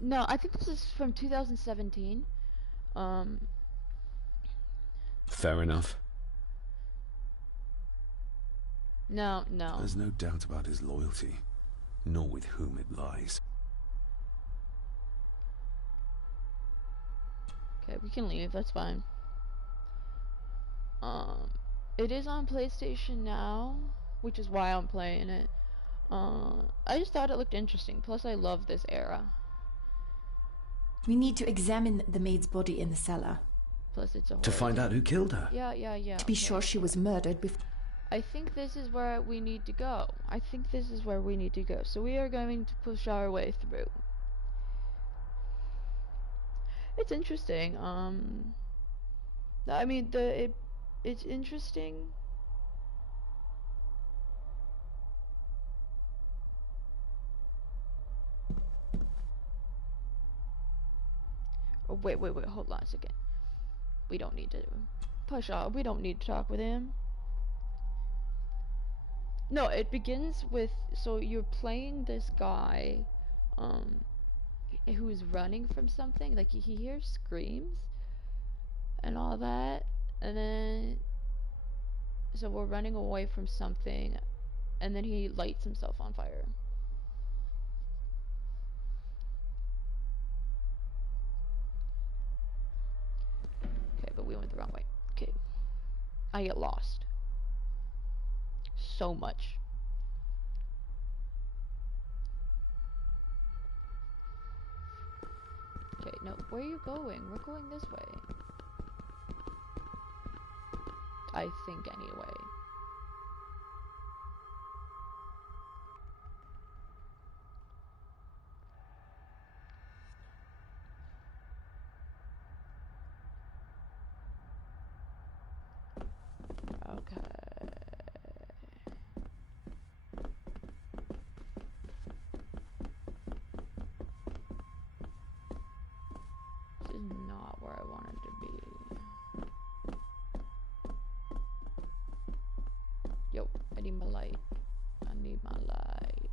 No, I think this is from 2017. Fair enough. No. There's no doubt about his loyalty, nor with whom it lies. Okay, we can leave, that's fine. It is on PlayStation Now, which is why I'm playing it. I just thought it looked interesting, plus I love this era. We need to examine the maid's body in the cellar. Plus it's a horror To find game. out who killed her? Yeah. To be sure she was murdered before. I think this is where we need to go. So we are going to push our way through. It's interesting. I mean, it's interesting. Oh, wait, hold on a second. We don't need to push off. We don't need to talk with him. No, it begins with, so you're playing this guy, who's running from something, like he hears screams and all that, and then, so we're running away from something, and then he lights himself on fire. Okay, but we went the wrong way. Okay. I get lost. So much. Okay, no, where are you going? We're going this way. I think, anyway. Yo, I need my light. I need my light.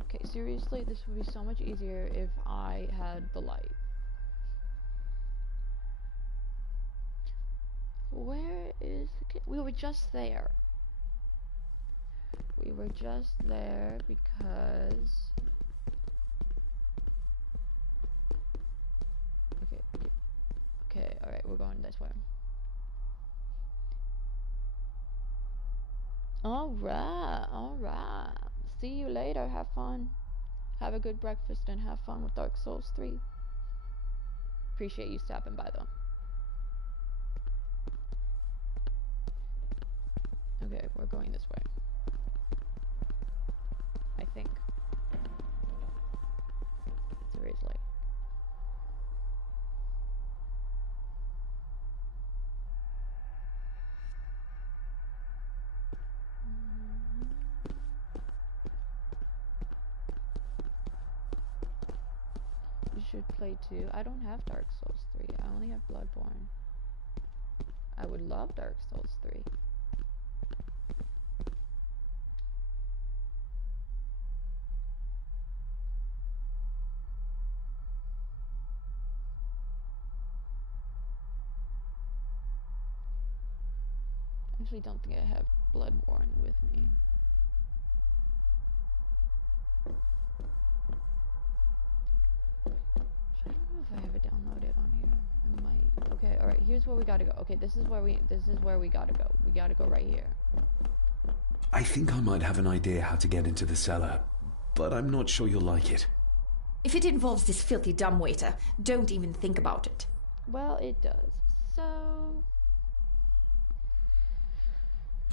Okay, seriously, this would be so much easier if I had the light. Where is the kid? We were just there. We were just there because... Okay, alright, we're going this way. Alright. See you later, have fun. Have a good breakfast and have fun with Dark Souls 3. Appreciate you stopping by though. Okay, we're going this way. I think. Seriously. You should play 2. I don't have Dark Souls 3. I only have Bloodborne. I would love Dark Souls 3. I actually don't think I have Bloodborne with me. I don't know if I have it downloaded on here. I might. Okay, alright, here's where we gotta go. Okay, this is where we gotta go. We gotta go right here. I think I might have an idea how to get into the cellar, but I'm not sure you'll like it. If it involves this filthy dumbwaiter, don't even think about it. Well, it does. So...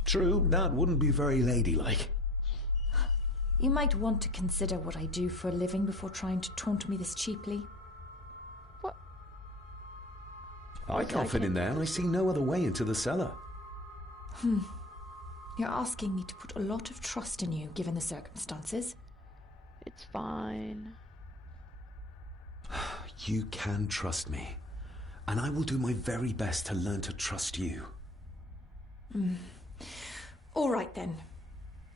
True, that wouldn't be very ladylike. You might want to consider what I do for a living before trying to taunt me this cheaply. What? I can't fit in there, and I see no other way into the cellar. You're asking me to put a lot of trust in you, given the circumstances. It's fine. You can trust me, and I will do my very best to learn to trust you. All right, then.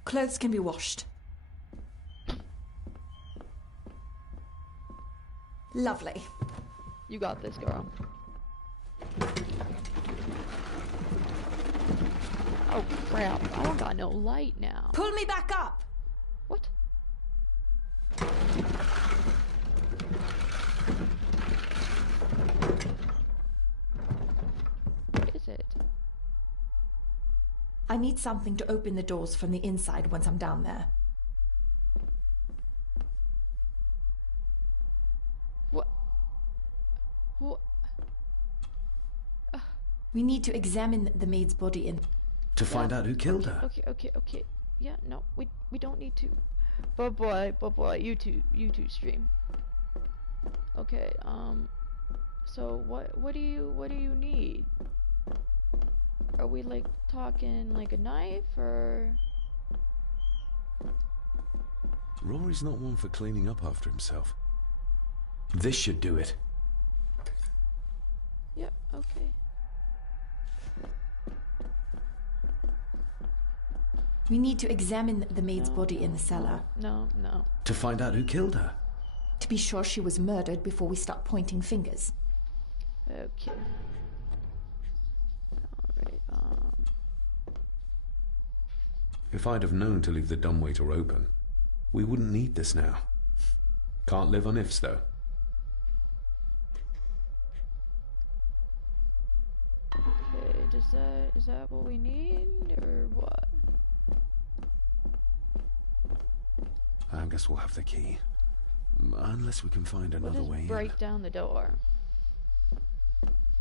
Clothes can be washed. Lovely. You got this, girl. Oh, crap. I don't got no light now. Pull me back up! What? What is it? I need something to open the doors from the inside once I'm down there. What? What? We need to examine the maid's body in... To find out who killed her. Okay. Yeah, no, we don't need to. But boy, YouTube stream. Okay, so what do you need? Are we like talking like a knife or? Rory's not one for cleaning up after himself. This should do it. Yeah, okay. We need to examine the maid's body in the cellar. No. To find out who killed her. To be sure she was murdered before we start pointing fingers. Okay. Alright, If I'd have known to leave the dumbwaiter open, we wouldn't need this now. Can't live on ifs, though. Okay, is that what we need, or what? I guess we'll have the key. Unless we can find another way in. Break down the door.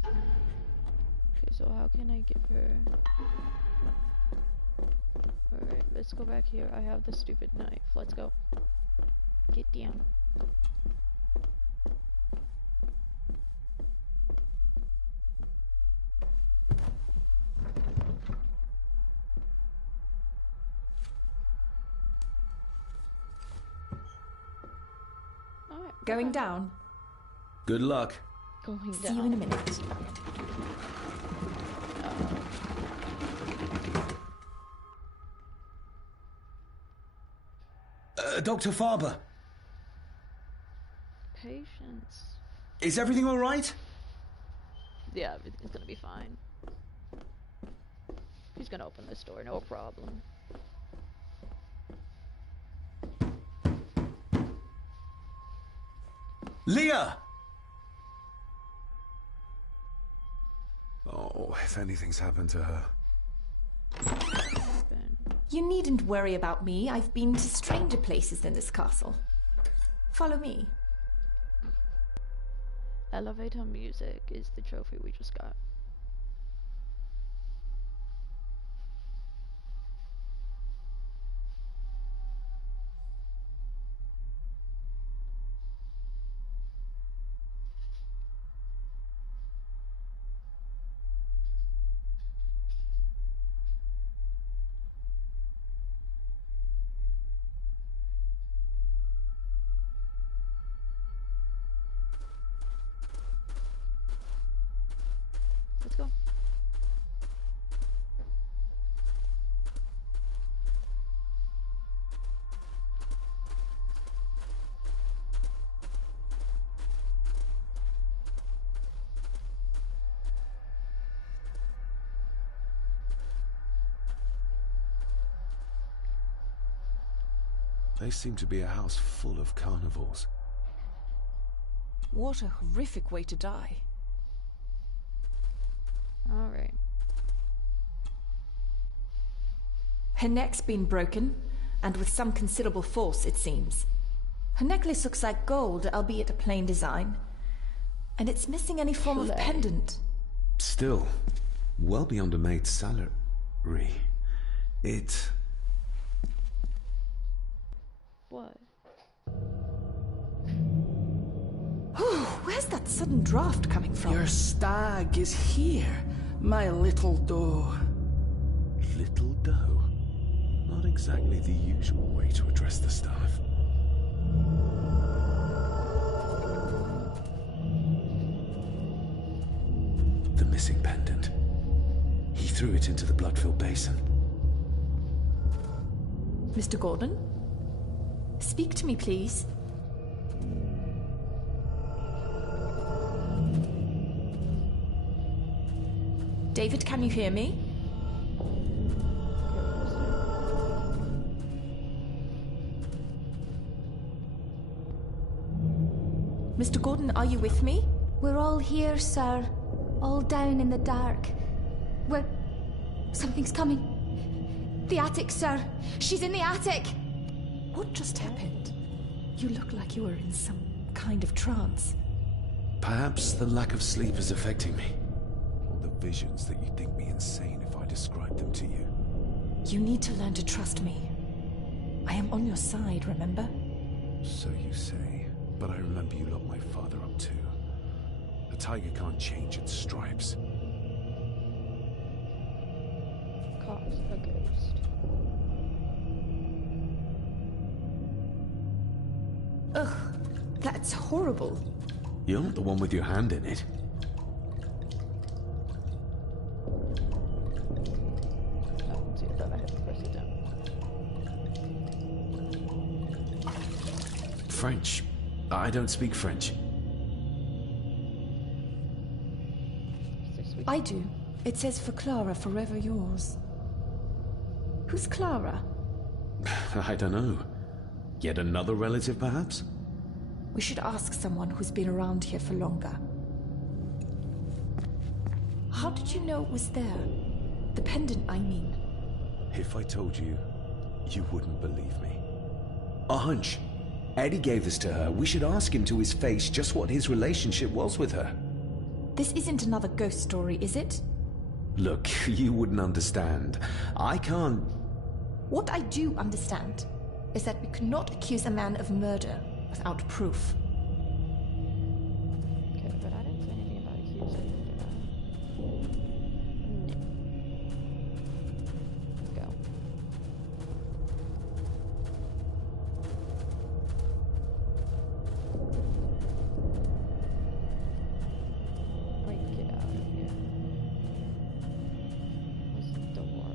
Okay, so how can I give her... Alright, let's go back here. I have the stupid knife. Let's go. Get down. Alright. Going down. Good luck. Going down. See you in a minute. Dr. Farber. Patience. Is everything all right? Yeah, everything's gonna be fine. He's gonna open this door, no problem. Leah! Oh, if anything's happened to her. You needn't worry about me. I've been to stranger places than this castle. Follow me. Elevator music is the trophy we just got. Let's go. They seem to be a house full of carnivores. What a horrific way to die. Alright. Her neck's been broken, and with some considerable force, it seems. Her necklace looks like gold, albeit a plain design. And it's missing any form of pendant. Still, well beyond a maid's salary. It... What? Where's that sudden draft coming from? Your stag is here, my little doe. Little doe? Not exactly the usual way to address the staff. The missing pendant. He threw it into the blood-filled basin. Mr. Gordon? Speak to me, please. David, can you hear me? Mr. Gordon, are you with me? We're all here, sir. All down in the dark. Something's coming. The attic, sir. She's in the attic. What just happened? You look like you were in some kind of trance. Perhaps the lack of sleep is affecting me. Or the visions that you'd think me insane if I described them to you. You need to learn to trust me. I am on your side, remember? So you say, but I remember you locked my father up too. A tiger can't change its stripes. Cops, a ghost. Ugh, that's horrible. You're not the one with your hand in it. Oh, see, I thought I had to press it down. French. I don't speak French. I do. It says for Clara, forever yours. Who's Clara? I don't know. Yet another relative, perhaps? We should ask someone who's been around here for longer. How did you know it was there? The pendant, I mean. If I told you, you wouldn't believe me. A hunch. Eddie gave this to her. We should ask him to his face just what his relationship was with her. This isn't another ghost story, is it? Look, you wouldn't understand. I can't... What I do understand is that we cannot accuse a man of murder without proof. Okay, but I didn't say anything about accusing, did I? No. Go. Wait, get out of here. What's the door?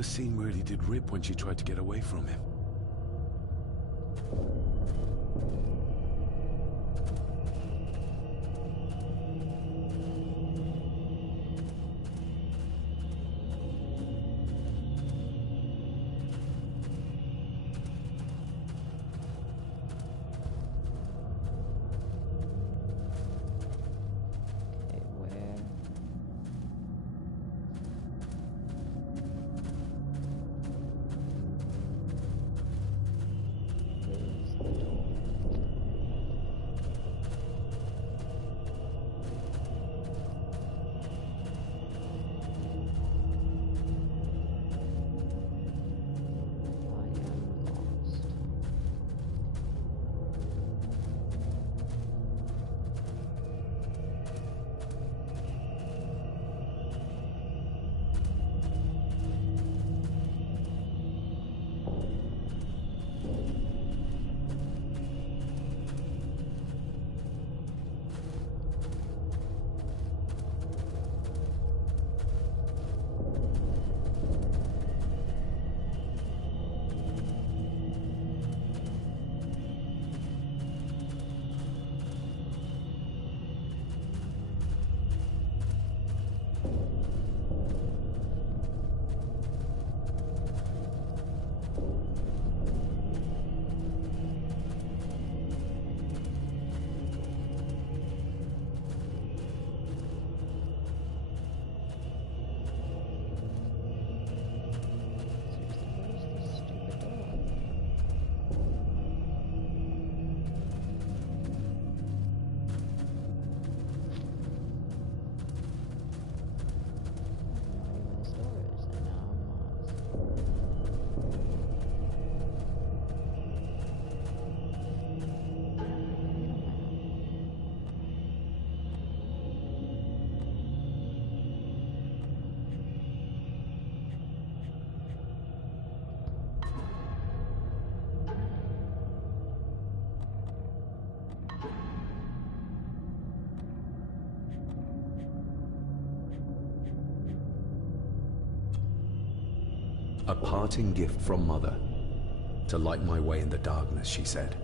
The scene really did rip when she tried to get away from him. A parting gift from Mother. To light my way in the darkness, she said.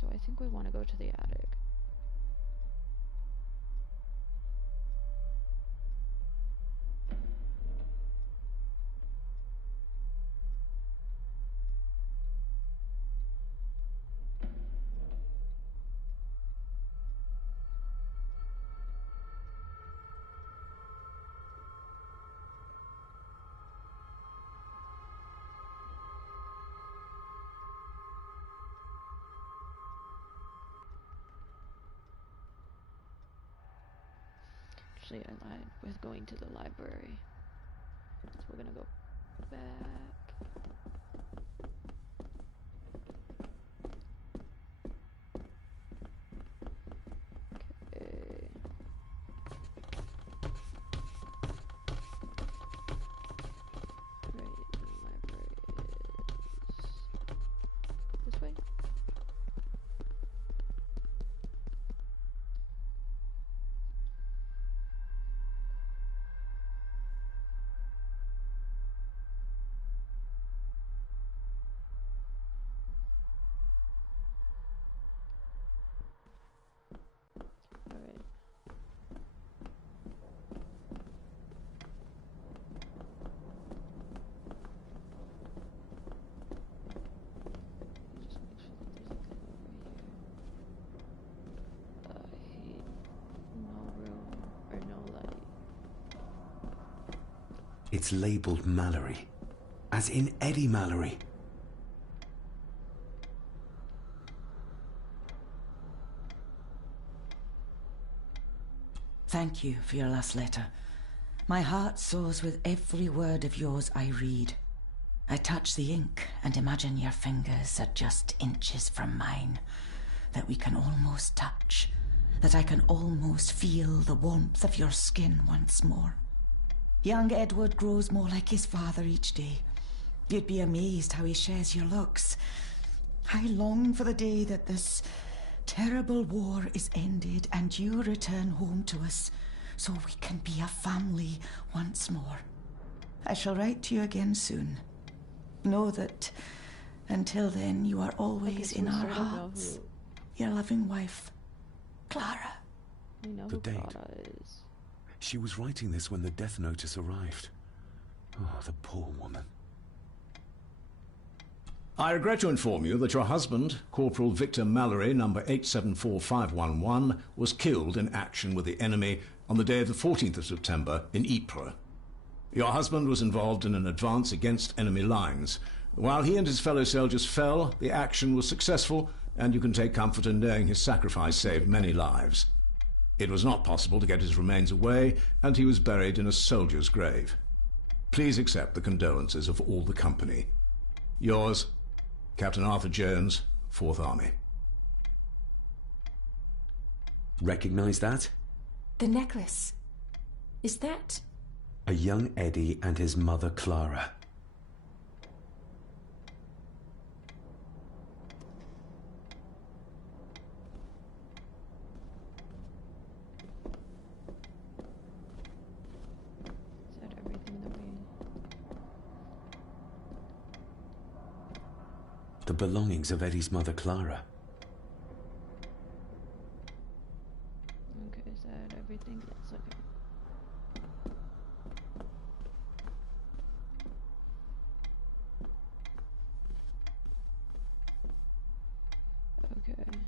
so I think we want to go to the attic. Actually, I lied with going to the library. So we're gonna go back. Okay. Right, the library is this way. Alright. Just make sure that there's nothing over here. Heat. No room. Or no light. It's labeled Mallory. As in Eddie Mallory. Thank you for your last letter. My heart soars with every word of yours I read. I touch the ink and imagine your fingers are just inches from mine, that we can almost touch, that I can almost feel the warmth of your skin once more. Young Edward grows more like his father each day. You'd be amazed how he shares your looks. I long for the day that this terrible war is ended and you return home to us so we can be a family once more. I shall write to you again soon. Know that until then you are always in our hearts. Your loving wife, Clara. We know The who date. Clara is. She was writing this when the death notice arrived. Oh, the poor woman. I regret to inform you that your husband, Corporal Victor Mallory, number 874511, was killed in action with the enemy on the day of the 14th of September in Ypres. Your husband was involved in an advance against enemy lines. While he and his fellow soldiers fell, the action was successful, and you can take comfort in knowing his sacrifice saved many lives. It was not possible to get his remains away, and he was buried in a soldier's grave. Please accept the condolences of all the company. Yours, Captain Arthur Jones, 4th Army. Recognize that? The necklace. Is that... A young Eddie and his mother Clara. Is that everything that we... The belongings of Eddie's mother Clara. Okay, is that everything? Yes, okay. Okay. Okay, alright.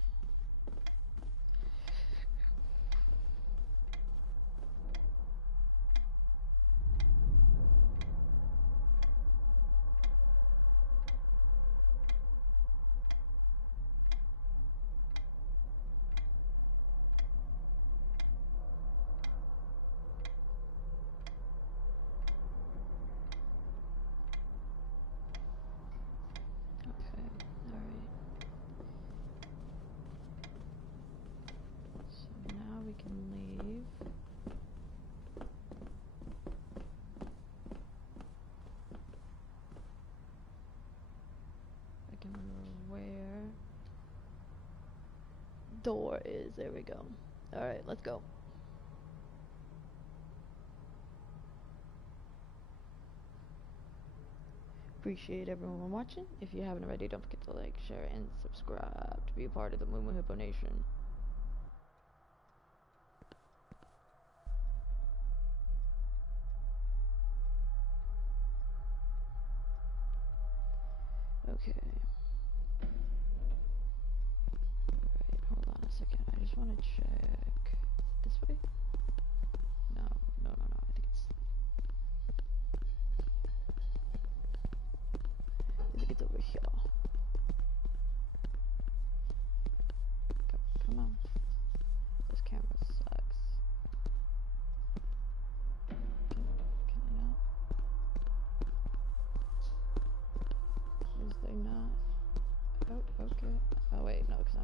So now we can leave. I can remember where door is. There we go. Alright, let's go. appreciate everyone watching. If you haven't already, don't forget to like, share, and subscribe to be a part of the Moo Moo Hippo Nation. Okay. Alright, hold on a second. I just want to check. This way? No. I think it's over here. Come on. This camera sucks. Can I not? Is there not? Oh, okay. Oh wait, no, because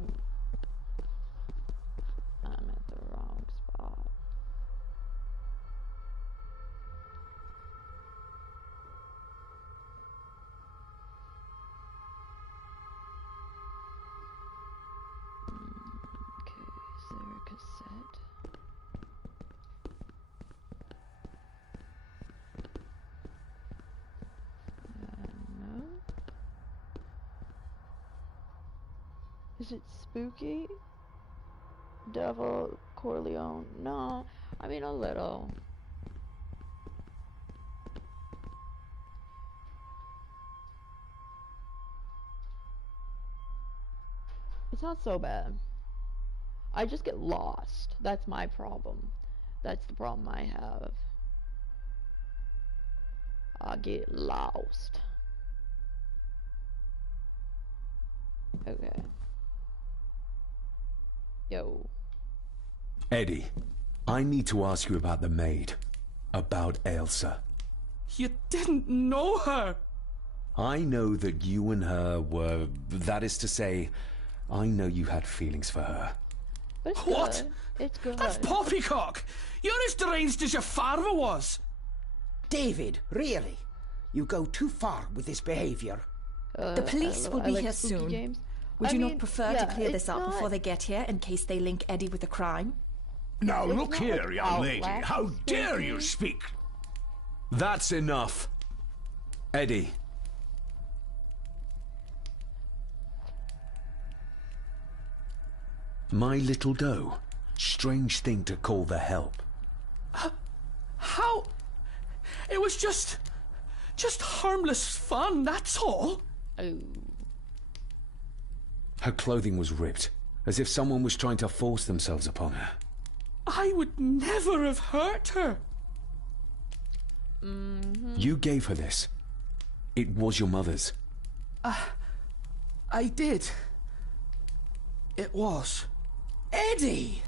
I'm at the wrong spot. Okay, is there a cassette? No. Is it spooky? Devil Corleone? No, I mean a little. It's not so bad. I just get lost. That's my problem. That's the problem I have. I get lost. Okay. Yo. Eddie, I need to ask you about the maid. About Elsa. You didn't know her! I know that you and her were... That is to say, I know you had feelings for her. But it's What? good. It's good. That's poppycock! You're as deranged as your father was! David, really? You go too far with this behavior. The police will be like here spooky soon. games. Would I you mean, not prefer yeah, to clear this it's up not- before they get here, in case they link Eddie with a crime? Now It's look not here, like young lady. Outlast How dare spooky. you speak? That's enough. Eddie. My little doe. Strange thing to call the help. How? It was just harmless fun, that's all. Oh. Her clothing was ripped, as if someone was trying to force themselves upon her. I would never have hurt her. You gave her this. It was your mother's. I did. It was. Eddie!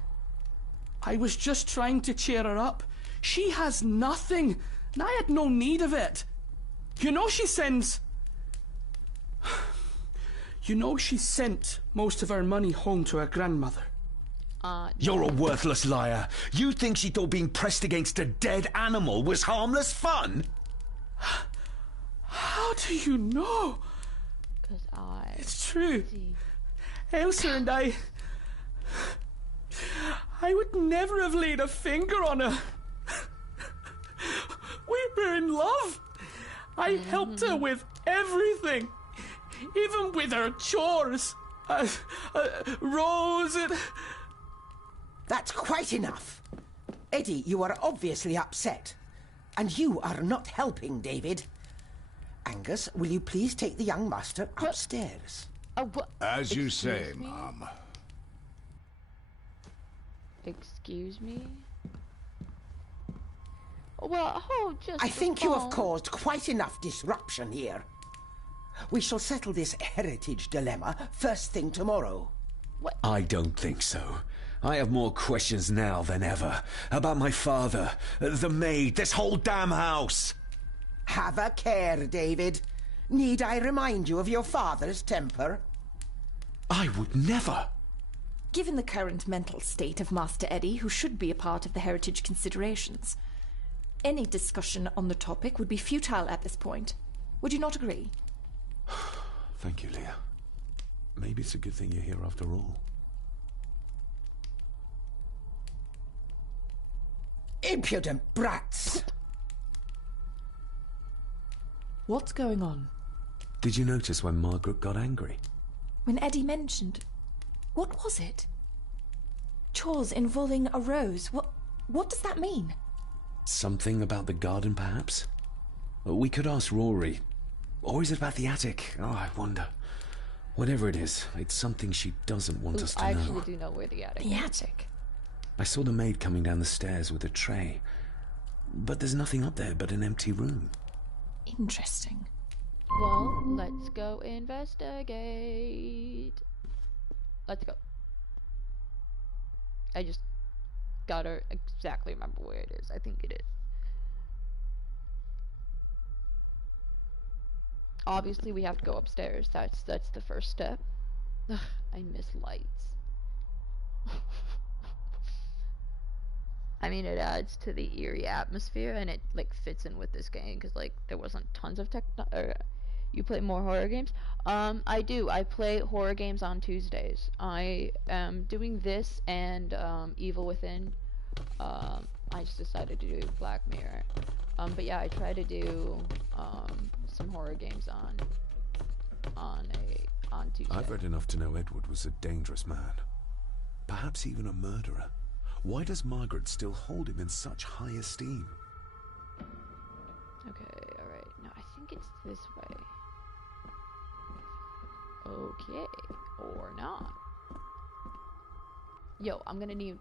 I was just trying to cheer her up. She has nothing, and I had no need of it. You know she sends... You know she sent most of her money home to her grandmother. You're a worthless liar. You think she thought being pressed against a dead animal was harmless fun? How do you know? 'Cause It's true. see. Elsa and I would never have laid a finger on her. We were in love. I helped her with everything, even with her chores. Rose and... That's quite enough. Eddie, you are obviously upset. And you are not helping, David. Angus, will you please take the young master upstairs? As you Excuse say, me? Mom. Excuse me? Well, hold just I a think you have phone. caused quite enough disruption here. We shall settle this heritage dilemma first thing tomorrow. I don't think so. I have more questions now than ever. About my father, the maid, this whole damn house. Have a care, David. Need I remind you of your father's temper? I would never. Given the current mental state of Master Eddie, who should be a part of the heritage considerations, any discussion on the topic would be futile at this point. Would you not agree? Thank you, Leah. Maybe it's a good thing you're here after all. Impudent brats! What's going on? Did you notice when Margaret got angry? When Eddie mentioned... What was it? Chores involving a rose. What does that mean? Something about the garden, perhaps? We could ask Rory. Or is it about the attic? Oh, I wonder. Whatever it is, it's something she doesn't want us to know. I actually do know where the attic is. The attic? I saw the maid coming down the stairs with a tray. But there's nothing up there but an empty room. Interesting. Well, let's go investigate. Let's go. I just gotta exactly remember where it is. I think it is. Obviously, we have to go upstairs. That's the first step. Ugh, I miss lights. I mean, it adds to the eerie atmosphere, and it like fits in with this game because like there wasn't tons of you play more horror games? I do. I play horror games on Tuesdays. I am doing this and Evil Within. I just decided to do Black Mirror. But yeah, I try to do some horror games on Tuesday. I've read enough to know Edward was a dangerous man. Perhaps even a murderer. Why does Margaret still hold him in such high esteem? Okay, alright. No, I think it's this way. Okay. Or not. Yo, I'm gonna need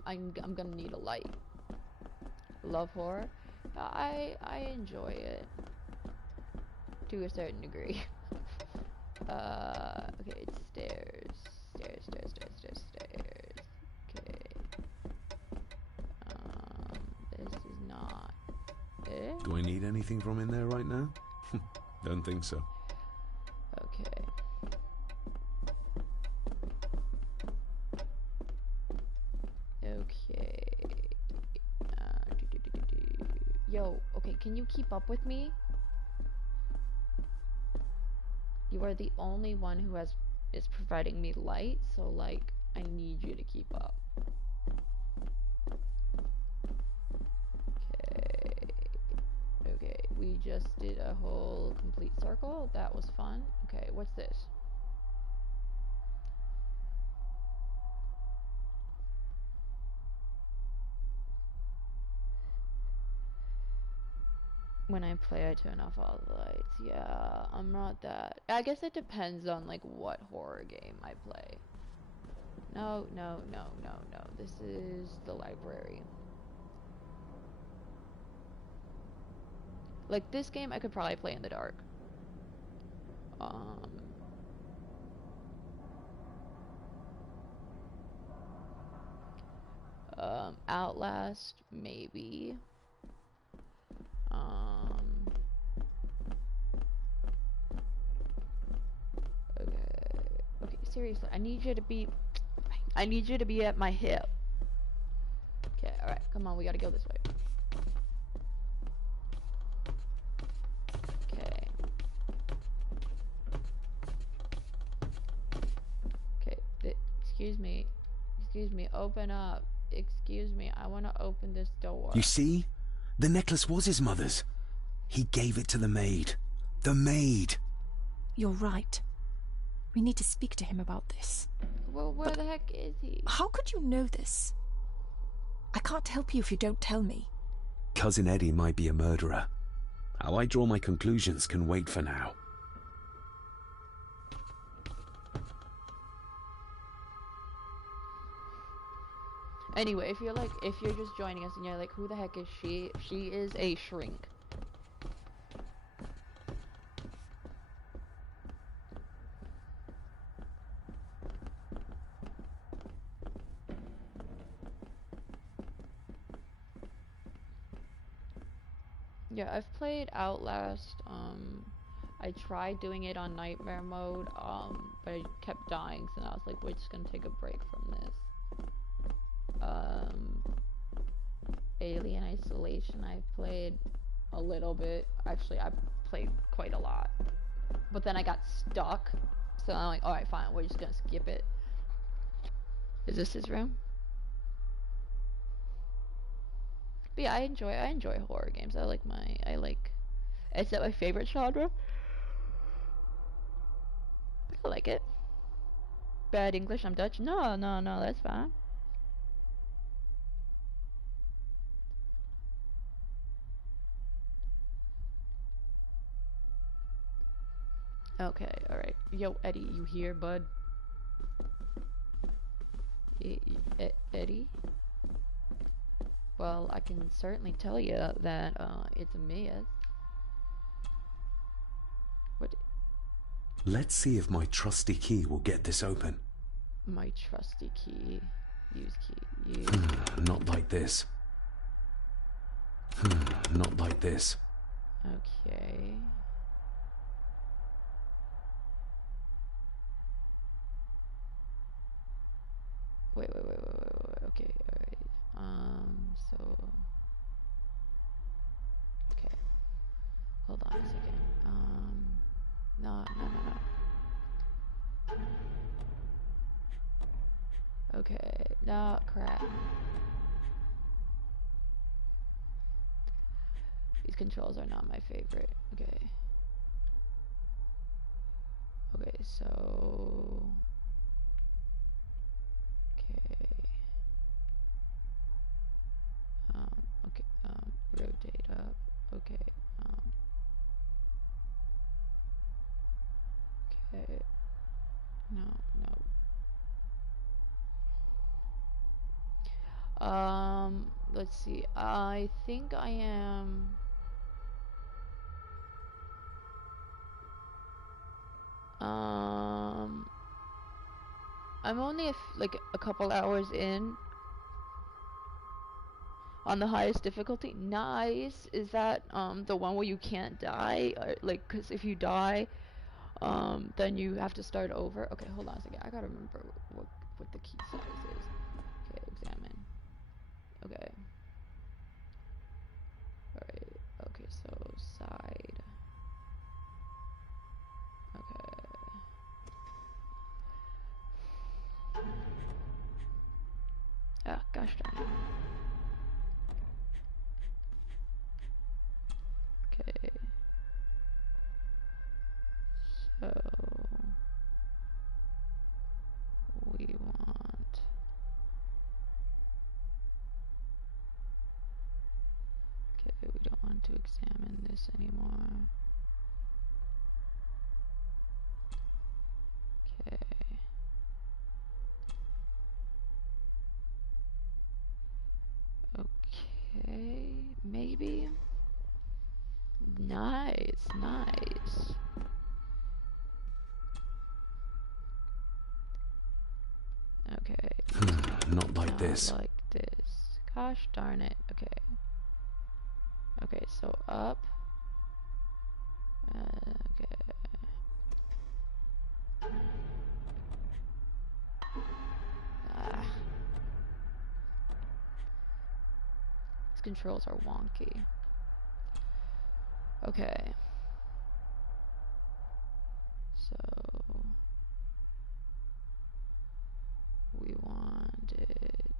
a light. Love horror. I enjoy it. To a certain degree. Okay, it's stairs. Stairs. Okay. This is not it. Do I need anything from in there right now? Don't think so. Okay. Okay. Yo, okay, can you keep up with me? You are the only one who is providing me light, so like I need you to keep up. Okay, we just did a whole complete circle. That was fun. Okay, what's this? When I play, I turn off all the lights. Yeah, I'm not that. I guess it depends on like what horror game I play. No. This is the library. Like this game, I could probably play in the dark. Outlast, maybe. Okay, seriously, I need you to be at my hip. Okay, alright, come on, we gotta go this way. Okay, excuse me, open up. Excuse me, I want to open this door. You see? The necklace was his mother's. He gave it to the maid. The maid! You're right. We need to speak to him about this. Well, where the heck is he? How could you know this? I can't help you if you don't tell me. Cousin Eddie might be a murderer. How I draw my conclusions can wait for now. Anyway, if you're just joining us and you're like, who the heck is she? She is a shrink. Yeah, I've played Outlast. I tried doing it on nightmare mode, but I kept dying, so I was like, we're just gonna take a break from this. Alien Isolation, I played a little bit. Actually, I played quite a lot. But then I got stuck, so I'm like, alright, fine, we're just gonna skip it. Is this his room? But yeah, I enjoy horror games. Is that my favorite genre? I like it. Bad English, I'm Dutch. No, no, no, that's fine. Okay, alright. Yo, Eddie, you here, bud? Eddie? Well, I can certainly tell you that, it's a myth. What? Let's see if my trusty key will get this open. My trusty key. Use key. Use. Not like this. Not like this. Okay. Wait. Okay, alright. So. Okay. Hold on a second. No. Okay. No, crap. These controls are not my favorite. Okay. Okay, so. Okay. Okay, rotate up. Okay, okay. No. Let's see. I think I am. I'm only like a couple hours in on the highest difficulty. Nice. Is that the one where you can't die? Or, like, cause if you die, then you have to start over. Okay, hold on a second. I gotta remember what the key size is. Okay, examine. Okay. Alright. Okay, so side. Okay. Ah, gosh darn it. Okay. So we want. Okay, we don't want to examine this anymore. Okay. Okay, maybe. Nice. Okay. Not like this. Not like this. Gosh darn it. Okay. Okay, so up. Okay. These controls are wonky. Okay. So we wanted.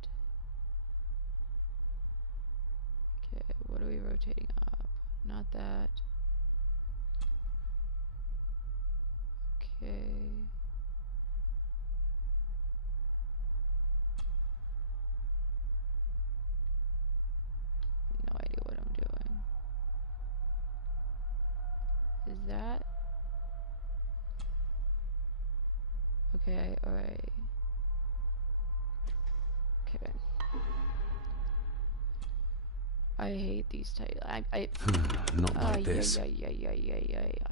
Okay, what are we rotating up? Not that. Okay. No idea what I'm doing. Is that? Okay, alright. Okay. I hate these types. Not like this. I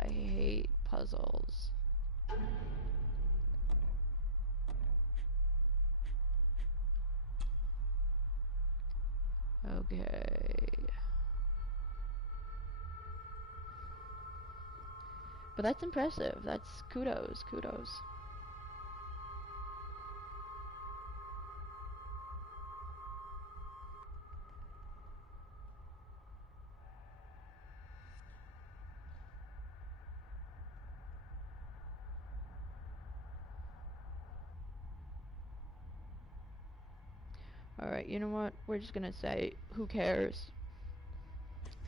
hate puzzles. Okay. But that's impressive. That's kudos. Alright, you know what? We're just gonna say, who cares?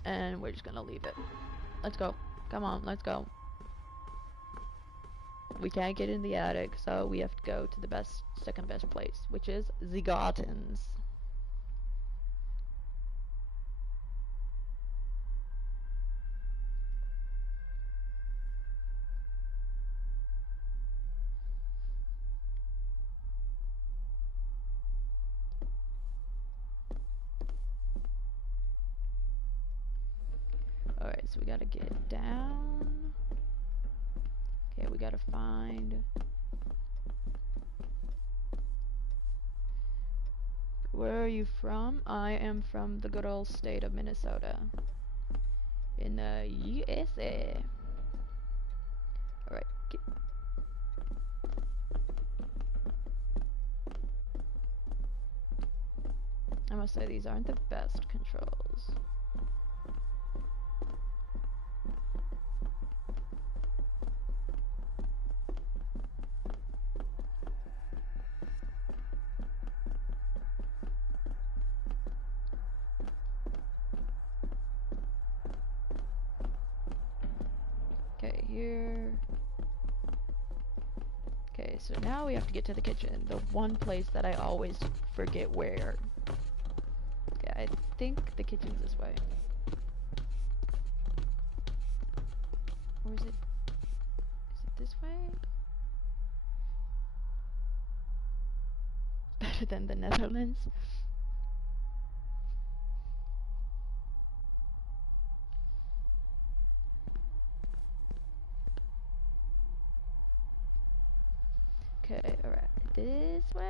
And we're just gonna leave it. Let's go. Come on, let's go. we can't get in the attic, so we have to go to the second best place, which is the gardens. Alright, so we gotta get down. Okay, we gotta find... Where are you from? I am from the good old state of Minnesota. In the USA. Alright, I must say these aren't the best controls. Okay, here. Okay, so now we have to get to the kitchen. The one place that I always forget where. Okay, I think the kitchen's this way. Or is it this way? Better than the Netherlands. Okay, alright. This way?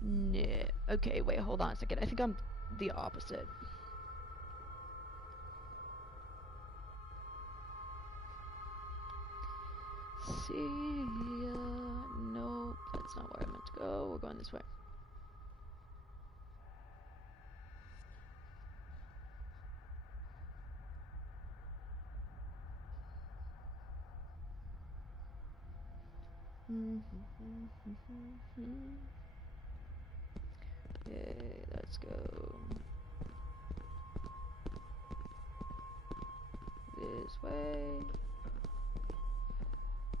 No. Okay, wait, hold on a second. I think I'm the opposite. See ya. Nope, that's not where I meant to go. We're going this way. Okay, let's go this way.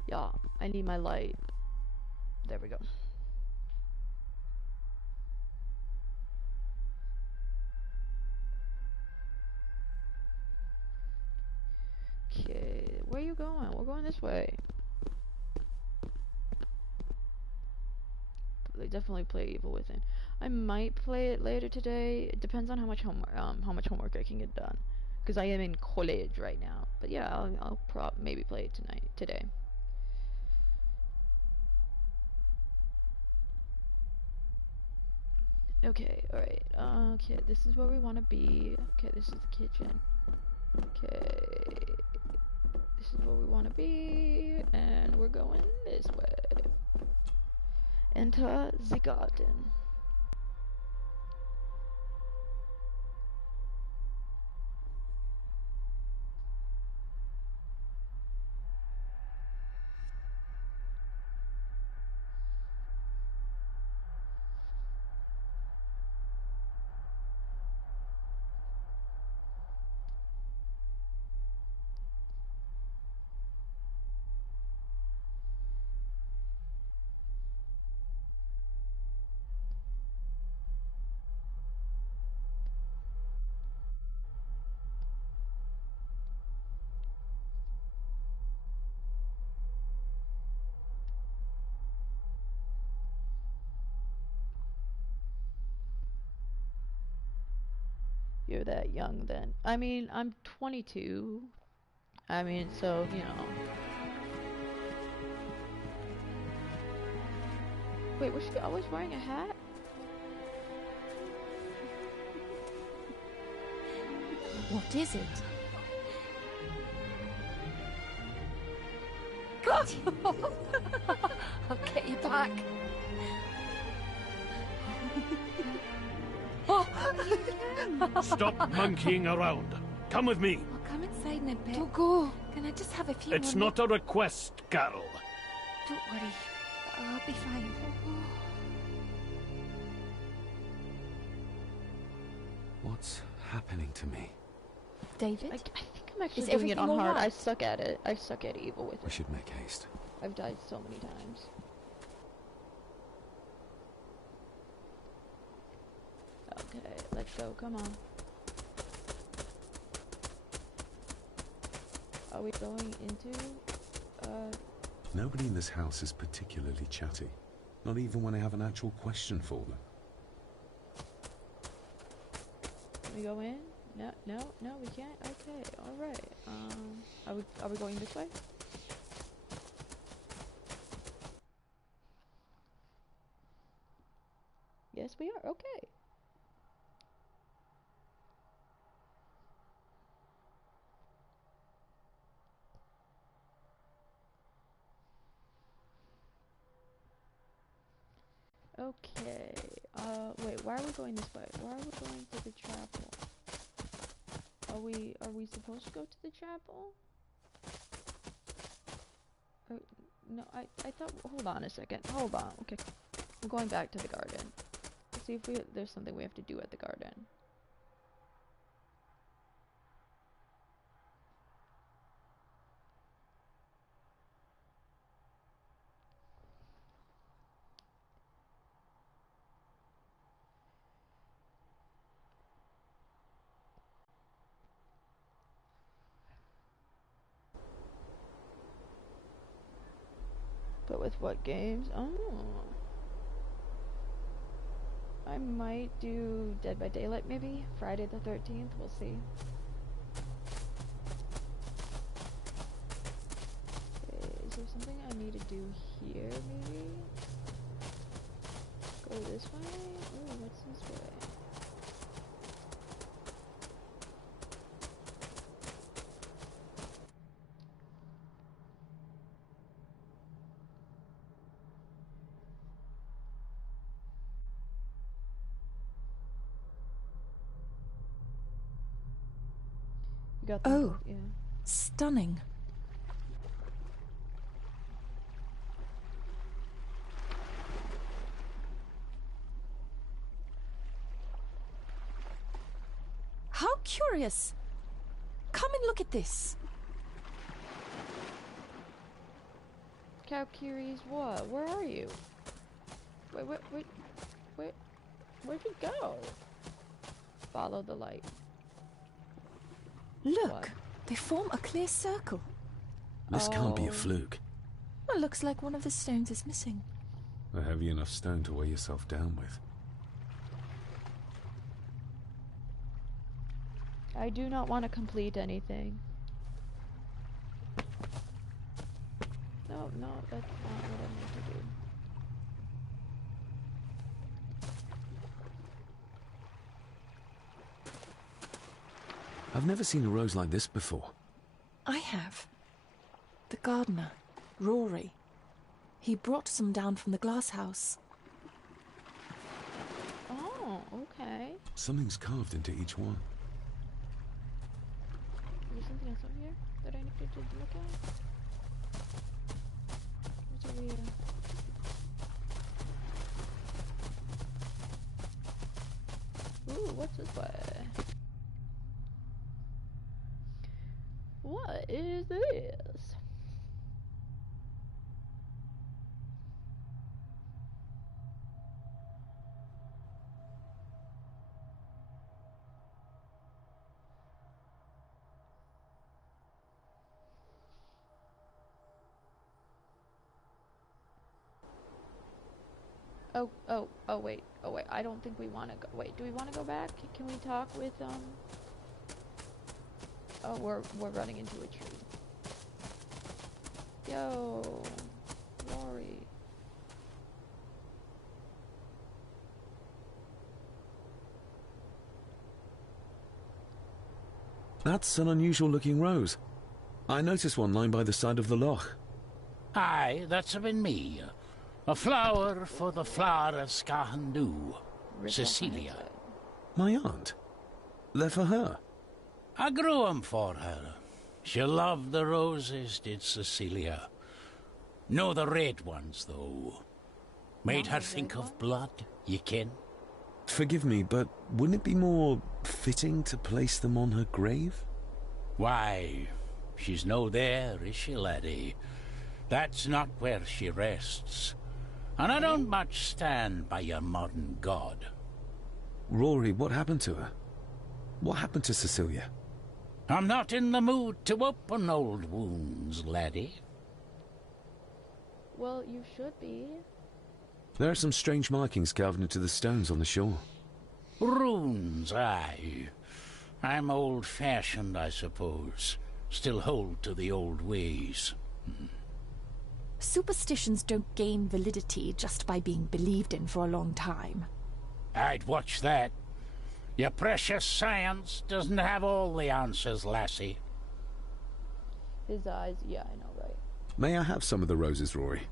Yeah, I need my light. There we go. Okay, where are you going? We're going this way. They definitely play Evil Within. I might play it later today. It depends on how much homework I can get done. Because I am in college right now. But yeah, I'll maybe play it today. Okay, alright. Okay, this is where we want to be. Okay, this is the kitchen. Okay. This is where we want to be. And we're going this way. Enter the garden. You're that young then. I mean, I'm 22. I mean, so, you know. Wait, was she always wearing a hat? What is it? I'll get you back. Stop monkeying around. Come with me. I'll come inside in a bit. Don't go. Can I just have a few It's more not a request, Carol. Don't worry. I'll be fine. What's happening to me? David? I think I'm actually doing it on hard. I suck at it. I suck at evil with it. We should make haste. I've died so many times. Okay, let's go. Come on. Are we going into, Nobody in this house is particularly chatty. Not even when I have an actual question for them. Can we go in? No, we can't? Okay, alright. Are we going this way? Yes, we are. Okay. Okay, wait, why are we going this way? Why are we going to the chapel? Are we supposed to go to the chapel? No, I thought, hold on a second, hold on, okay. I'm going back to the garden. Let's see if there's something we have to do at the garden. But with what games? Oh. I might do Dead by Daylight maybe? Friday the 13th, we'll see. Okay, is there something I need to do here maybe? Go this way? Ooh, what's this way? Oh, yeah. Stunning. How curious. Come and look at this. Cow curious what? Where are you? Where'd you go? Follow the light. Look, What? they form a clear circle. This can't be a fluke. Well, looks like one of the stones is missing. A heavy enough stone to weigh yourself down with. I do not want to complete anything. No, that's not what I meant to do. I've never seen a rose like this before. I have. The gardener, Rory. He brought some down from the glass house. Oh, okay. Something's carved into each one. Is there something else over here that I need to look at? What's over here? Ooh, what's this way? What is this? Oh, wait. I don't think we want to go. Wait, do we want to go back? Can we talk with, Oh, we're running into a tree. Yo, Rory. That's an unusual looking rose. I noticed one lying by the side of the loch. Aye, that's been me. A flower for the flower of Scahandu, Cecilia. My aunt? They're for her? I grew 'em for her. She loved the roses, did Cecilia. No, the red ones, though. Made her think of blood, you ken. Forgive me, but wouldn't it be more fitting to place them on her grave? Why, she's no there, is she, laddie? That's not where she rests. And I don't much stand by your modern god. Rory, what happened to her? What happened to Cecilia? I'm not in the mood to open old wounds, laddie. Well, you should be. There are some strange markings carved into the stones on the shore. Runes, aye. I'm old-fashioned, I suppose. Still hold to the old ways. Superstitions don't gain validity just by being believed in for a long time. I'd watch that. Your precious science doesn't have all the answers, lassie. His eyes, yeah, I know, right? May I have some of the roses, Rory?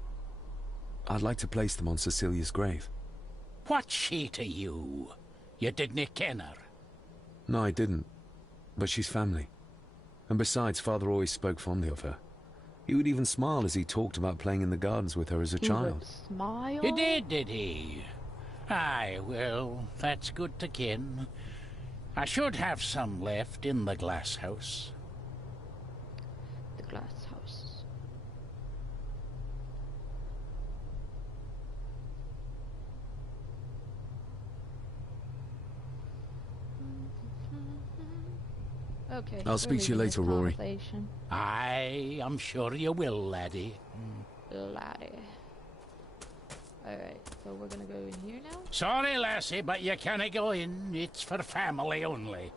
I'd like to place them on Cecilia's grave. What's she to you? You didn't ken her? No, I didn't. But she's family. And besides, Father always spoke fondly of her. He would even smile as he talked about playing in the gardens with her as a child. Would smile? He did he? Aye, well, that's good to ken. I should have some left in the glass house. The glass house. Okay. I'll speak to you later, Rory. Aye, I'm sure you will, laddie. Laddie. Alright, so we're gonna go in here now? Sorry, lassie, but you can't go in. It's for family only.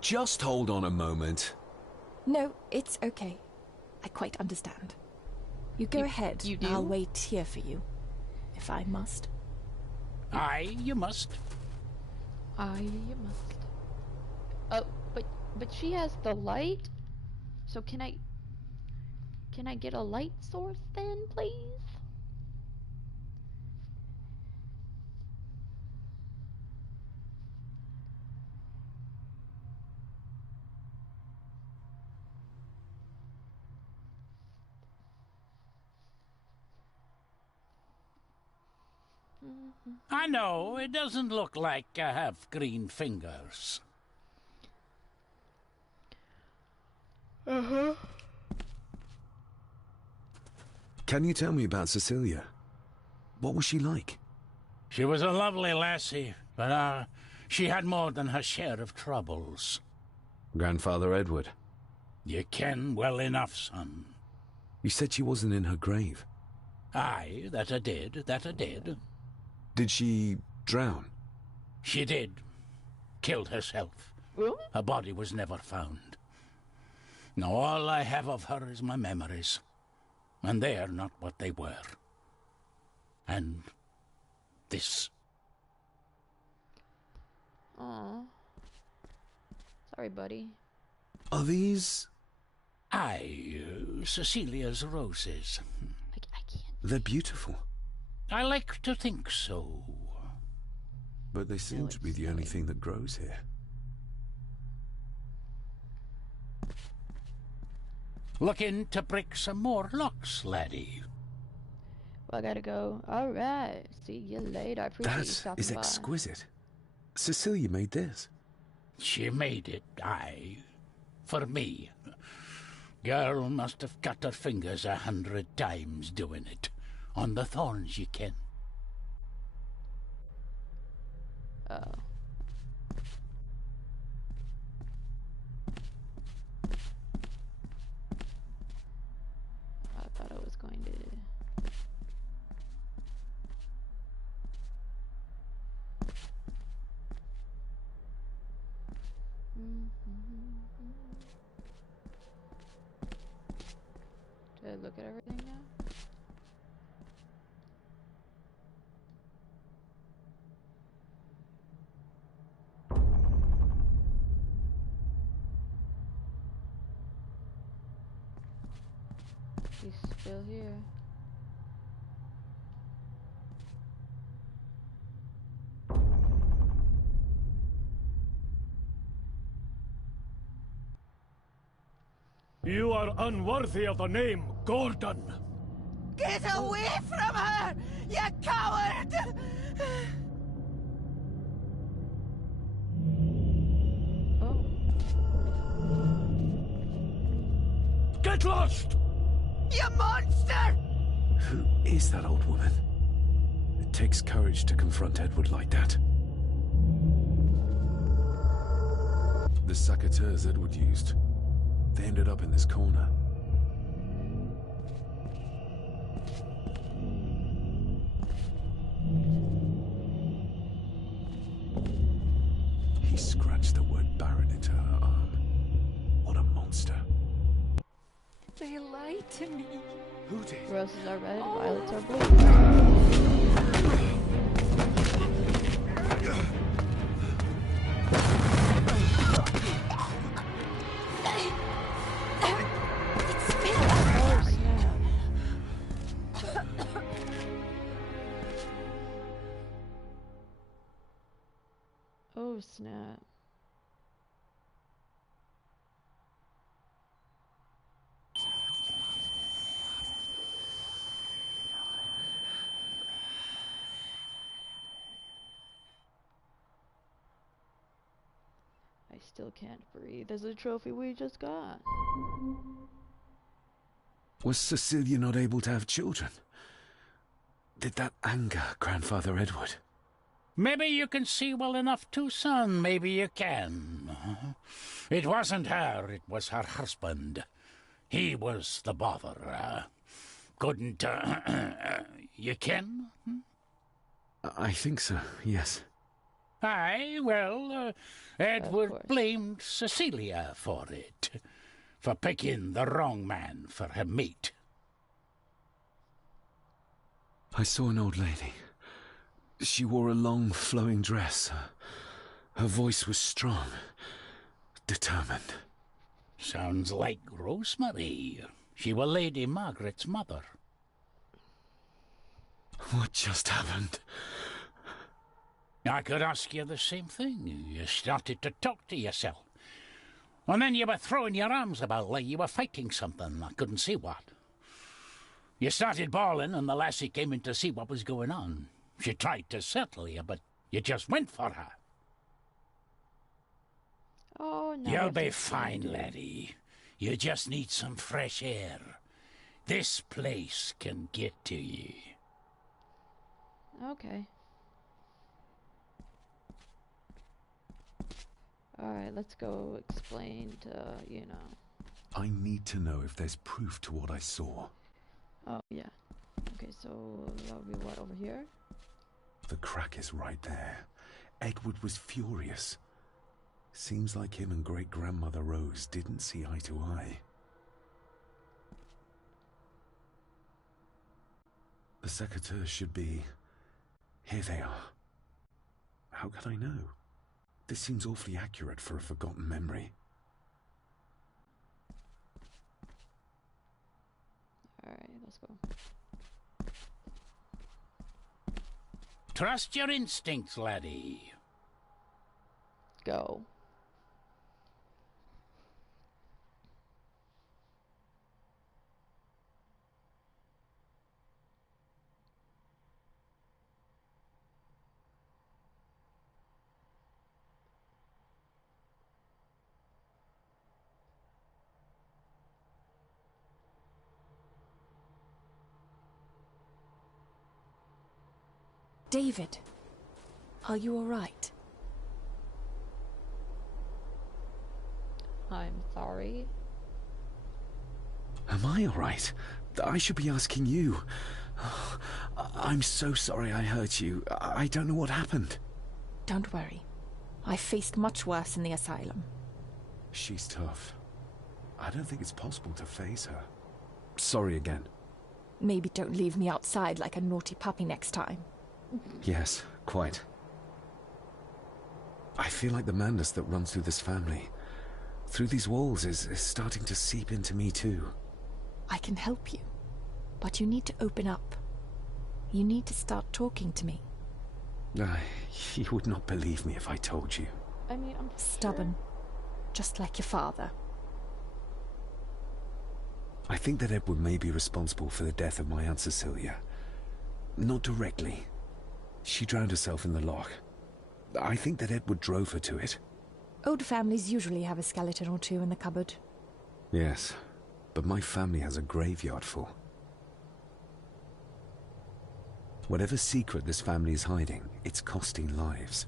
Just hold on a moment. No, it's okay. I quite understand. You go ahead. You do? I'll wait here for you, if I must. Aye, you must. Aye, you must. Oh, but she has the light? So can I get a light source then, please? I know, it doesn't look like I have green fingers. Uh-huh. Can you tell me about Cecilia? What was she like? She was a lovely lassie, but she had more than her share of troubles. Grandfather Edward. You ken well enough, son. You said she wasn't in her grave. Aye, that I did. Did she drown? She did. Killed herself. Really? Her body was never found. Now all I have of her is my memories. And they are not what they were. And this. Aw. Sorry, buddy. Are these... Aye, Cecilia's roses. I can't. They're beautiful. I like to think so. But they seem to be the only thing that grows here. Looking to break some more locks, laddie. Well, I gotta go. Alright. See you later. I appreciate you That stopping is by. exquisite. Cecilia made this. She made it, aye. For me. Girl must have cut her fingers 100 times doing it. On the thorns, ye ken. Oh. I thought I was going to... Did I look at everything now? He's still here. You are unworthy of the name Gordon. Get away from her, you coward! Oh. Get lost! You monster! Who is that old woman? It takes courage to confront Edward like that. The saboteurs Edward used. They ended up in this corner. He scratched the word Baron into her arm. What a monster. They lied to me. Who did? Roses are red, violets are blue. Oh snap. I still can't breathe. There's a trophy we just got. Was Cecilia not able to have children? Did that anger Grandfather Edward? Maybe you can see well enough too, son. Maybe you can. It wasn't her, it was her husband. He was the bother. Couldn't, you ken? I think so, yes. Aye, well, Edward blamed Cecilia for it. For picking the wrong man for her mate. I saw an old lady. She wore a long, flowing dress. Her voice was strong, determined. Sounds like Rosemary. She was Lady Margaret's mother. What just happened? I could ask you the same thing. You started to talk to yourself. And then you were throwing your arms about like you were fighting something. I couldn't see what. You started bawling and the lassie came in to see what was going on. She tried to settle you, but you just went for her. Oh, no. You'll be fine, laddie. You just need some fresh air. This place can get to you. Okay. Alright, let's go explain to, you know. I need to know if there's proof to what I saw. Oh, yeah. Okay, so that'll be what, over here? The crack is right there. Edward was furious. Seems like him and great-grandmother Rose didn't see eye to eye. The secateurs should be... Here they are. How could I know? This seems awfully accurate for a forgotten memory. Alright, let's go. Trust your instincts, laddie. Go. David, are you all right? I'm sorry. Am I all right? I should be asking you. I'm so sorry I hurt you. I don't know what happened. Don't worry. I faced much worse in the asylum. She's tough. I don't think it's possible to face her. Sorry again. Maybe don't leave me outside like a naughty puppy next time. Yes, quite. I feel like the madness that runs through this family, through these walls, is starting to seep into me too. I can help you, but you need to open up. You need to start talking to me. You would not believe me if I told you. I mean, I'm stubborn, just like your father. I think that Edward may be responsible for the death of my Aunt Cecilia. Not directly. She drowned herself in the loch. I think that Edward drove her to it. Old families usually have a skeleton or two in the cupboard. Yes, but my family has a graveyard full. Whatever secret this family is hiding, it's costing lives.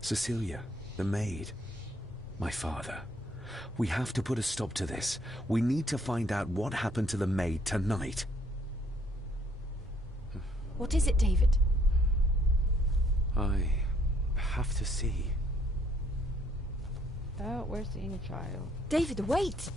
Cecilia, the maid, my father. We have to put a stop to this. We need to find out what happened to the maid tonight. What is it, David? I have to see. Oh, we're seeing a child. David, wait!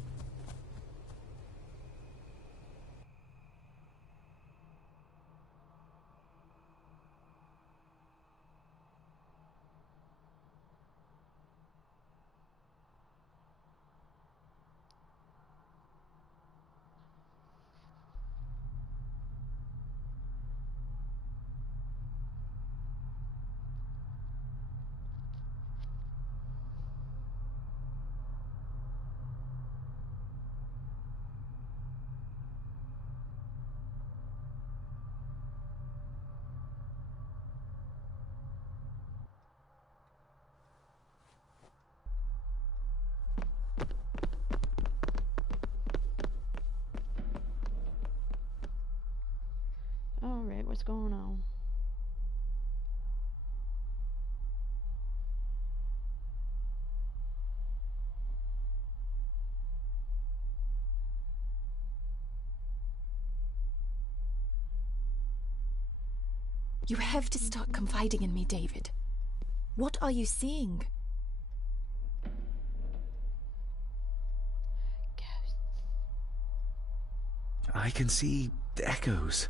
Alright, what's going on? You have to start confiding in me, David. What are you seeing? Ghosts. I can see echoes.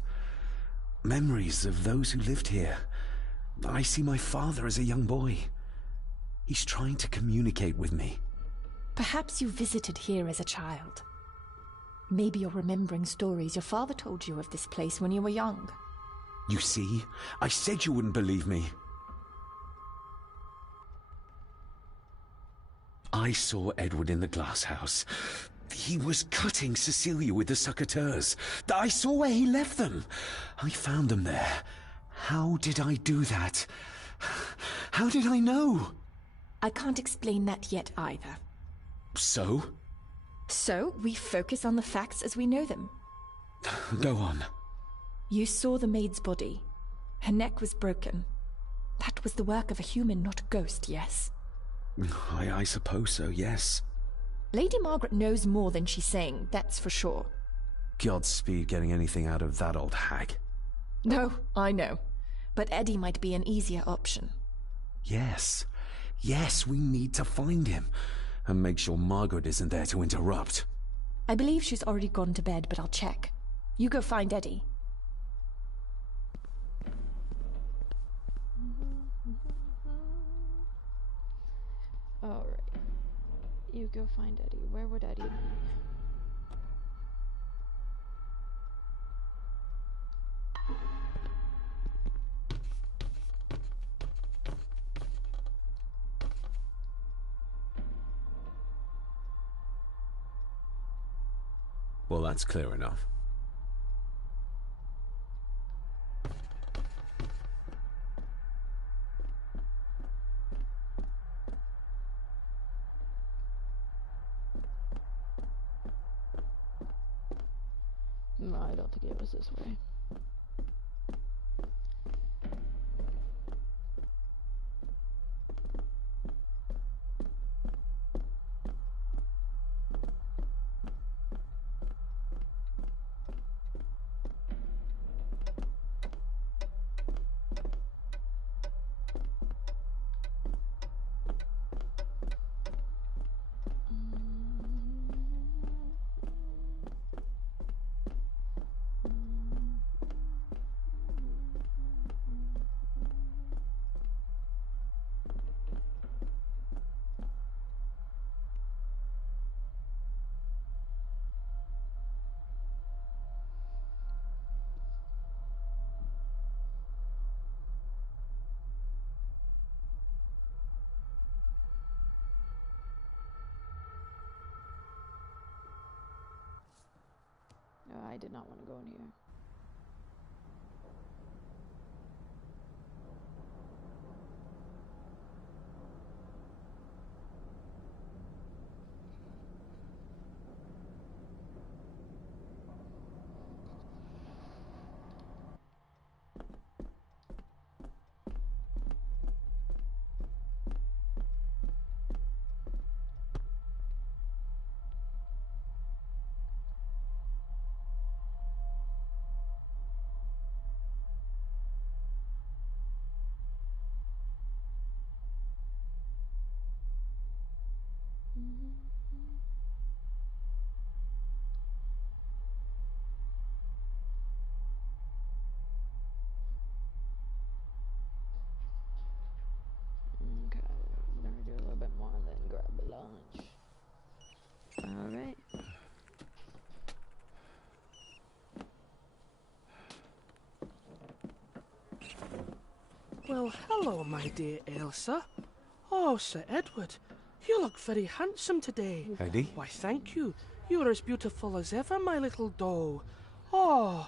Memories of those who lived here. I see my father as a young boy. He's trying to communicate with me. Perhaps you visited here as a child. Maybe you're remembering stories your father told you of this place when you were young. You see? I said you wouldn't believe me. I saw Edward in the glass house. He was cutting Cecilia with the succotaurs. I saw where he left them. I found them there. How did I do that? How did I know? I can't explain that yet either. So? So, we focus on the facts as we know them. Go on. You saw the maid's body. Her neck was broken. That was the work of a human, not a ghost, yes? I suppose so, yes. Lady Margaret knows more than she's saying, that's for sure. Godspeed getting anything out of that old hag. No, I know. But Eddie might be an easier option. Yes. Yes, we need to find him. And make sure Margaret isn't there to interrupt. I believe she's already gone to bed, but I'll check. You go find Eddie. Alright. You go find Eddie. Where would Eddie be? Well, that's clear enough. No, I don't think it was this way. No, I did not want to go in here. Okay, I'm gonna do a little bit more and then grab a lunch. Alright. Well, hello, my dear Elsa. Oh, Sir Edward, you look very handsome today. Eddie? Why, thank you. You are as beautiful as ever, my little doe. Oh,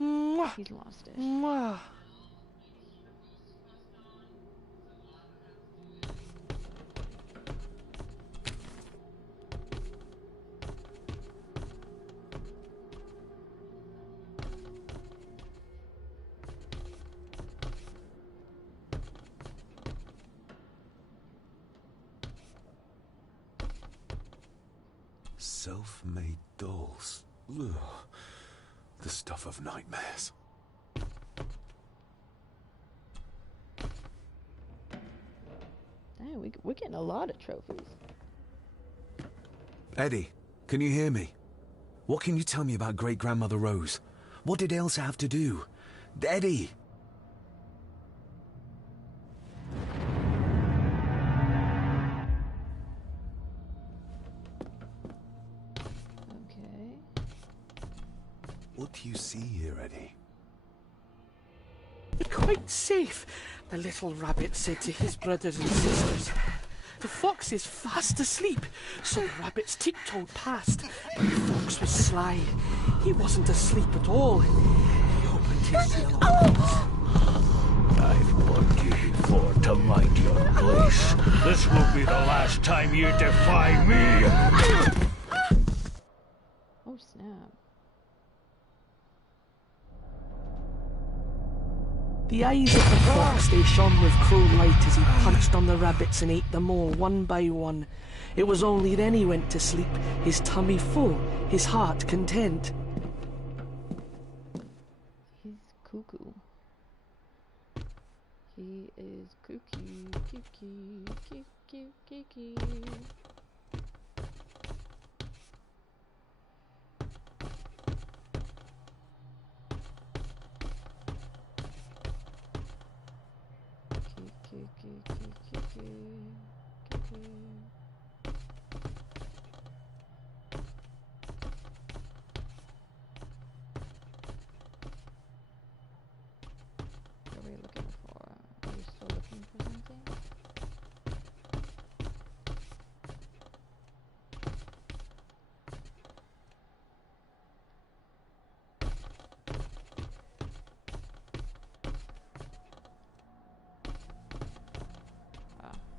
mwah, He's lost it. mwah. Self-made dolls. Ugh. The stuff of nightmares. Dang, we're getting a lot of trophies. Eddie, can you hear me? What can you tell me about great-grandmother Rose? What did Elsa have to do? Eddie! Okay. What do you see here, Eddie? Quite safe, the little rabbit said to his brothers and sisters. The fox is fast asleep, so the rabbits tiptoed past, but the fox was sly. He wasn't asleep at all. He opened his yellow eyes. I've warned you before to mind your place. This will be the last time you defy me. Oh, snap. The eyes of the fox, they shone with cruel light as he punched on the rabbits and ate them all one by one. It was only then he went to sleep, his tummy full, his heart content. He's cuckoo. He is kooky, kooky, kooky, kooky. What are we looking for? Are we still looking for something?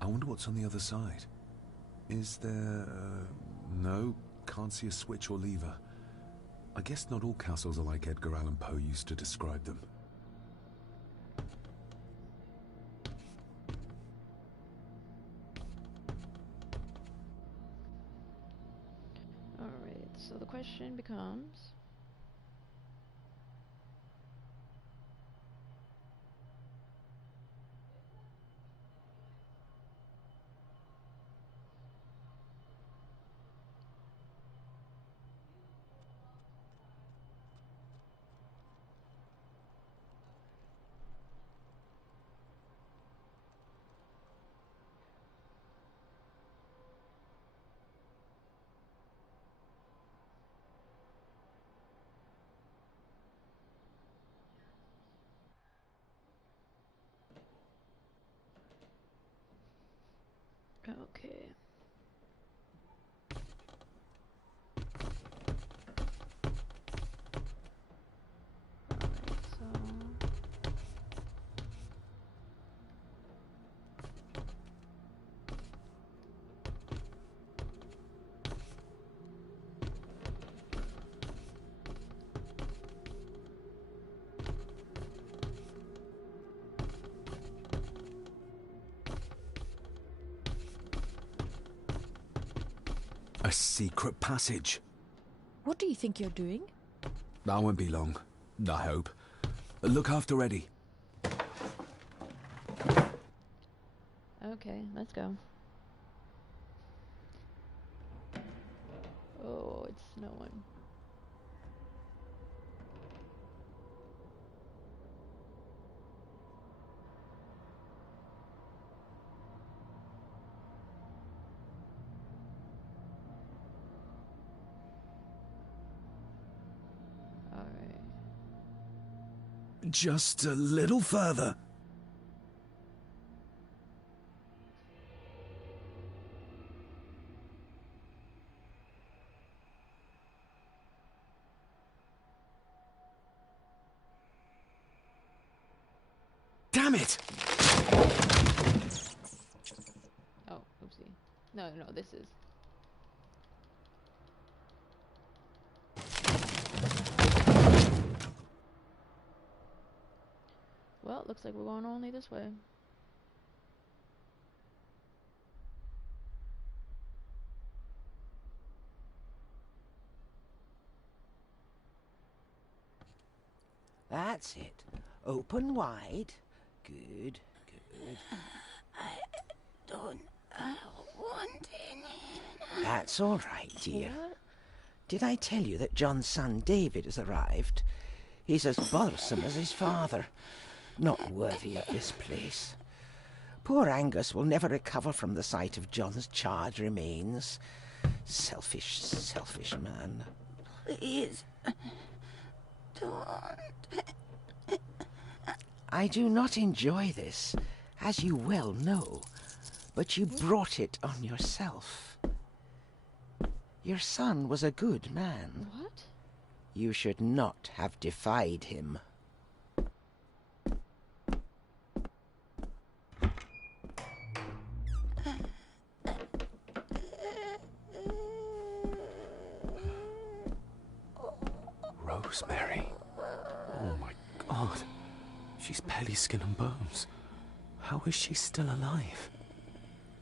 I wonder what's on the other side. Is there... no, can't see a switch or lever. I guess not all castles are like Edgar Allan Poe used to describe them. Alright, so the question becomes... A secret passage. What do you think you're doing? That won't be long, I hope. Look after Eddie. Okay, let's go. Oh, it's snowing. Alright. Just a little further. Damn it! Oh, oopsie. No, this is... Well, it looks like we're going only this way. That's it. Open wide. Good, good. I don't want any. That's all right, dear. What? Did I tell you that John's son David has arrived? He's as bothersome as his father. Not worthy of this place. Poor Angus will never recover from the sight of John's charred remains. Selfish, selfish man. Please, don't. I do not enjoy this, as you well know, but you brought it on yourself. Your son was a good man. What? You should not have defied him. Rosemary. Oh my God. She's barely skin and bones. How is she still alive?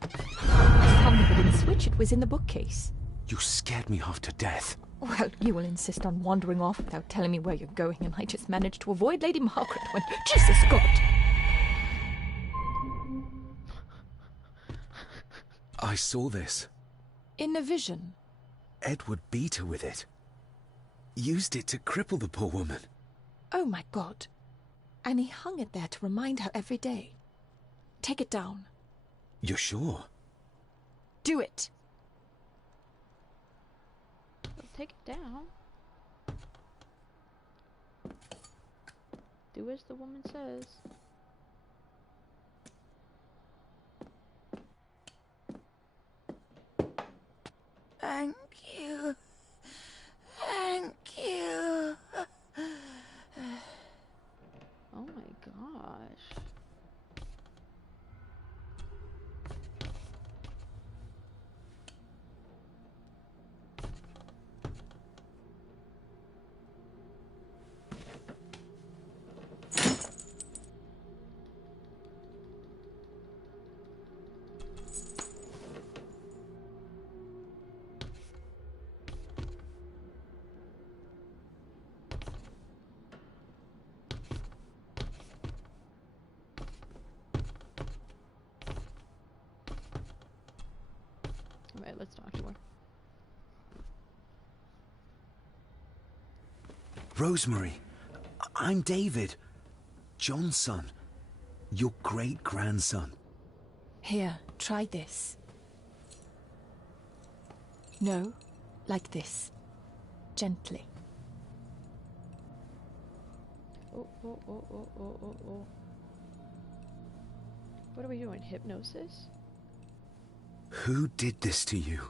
Some people didn't switch. It was in the bookcase. You scared me half to death. Well, you will insist on wandering off without telling me where you're going, and I just managed to avoid Lady Margaret when... Jesus God! I saw this. In a vision. Edward beat her with it. Used it to cripple the poor woman. Oh my God. And he hung it there to remind her every day. Take it down. You're sure? Do it! Well, take it down. Do as the woman says. Thank you. Thank you. Oh my gosh. Alright, let's talk to her. Rosemary, I'm David. John's son. Your great-grandson. Here, try this. No, like this. Gently. Oh. What are we doing? Hypnosis? Who did this to you?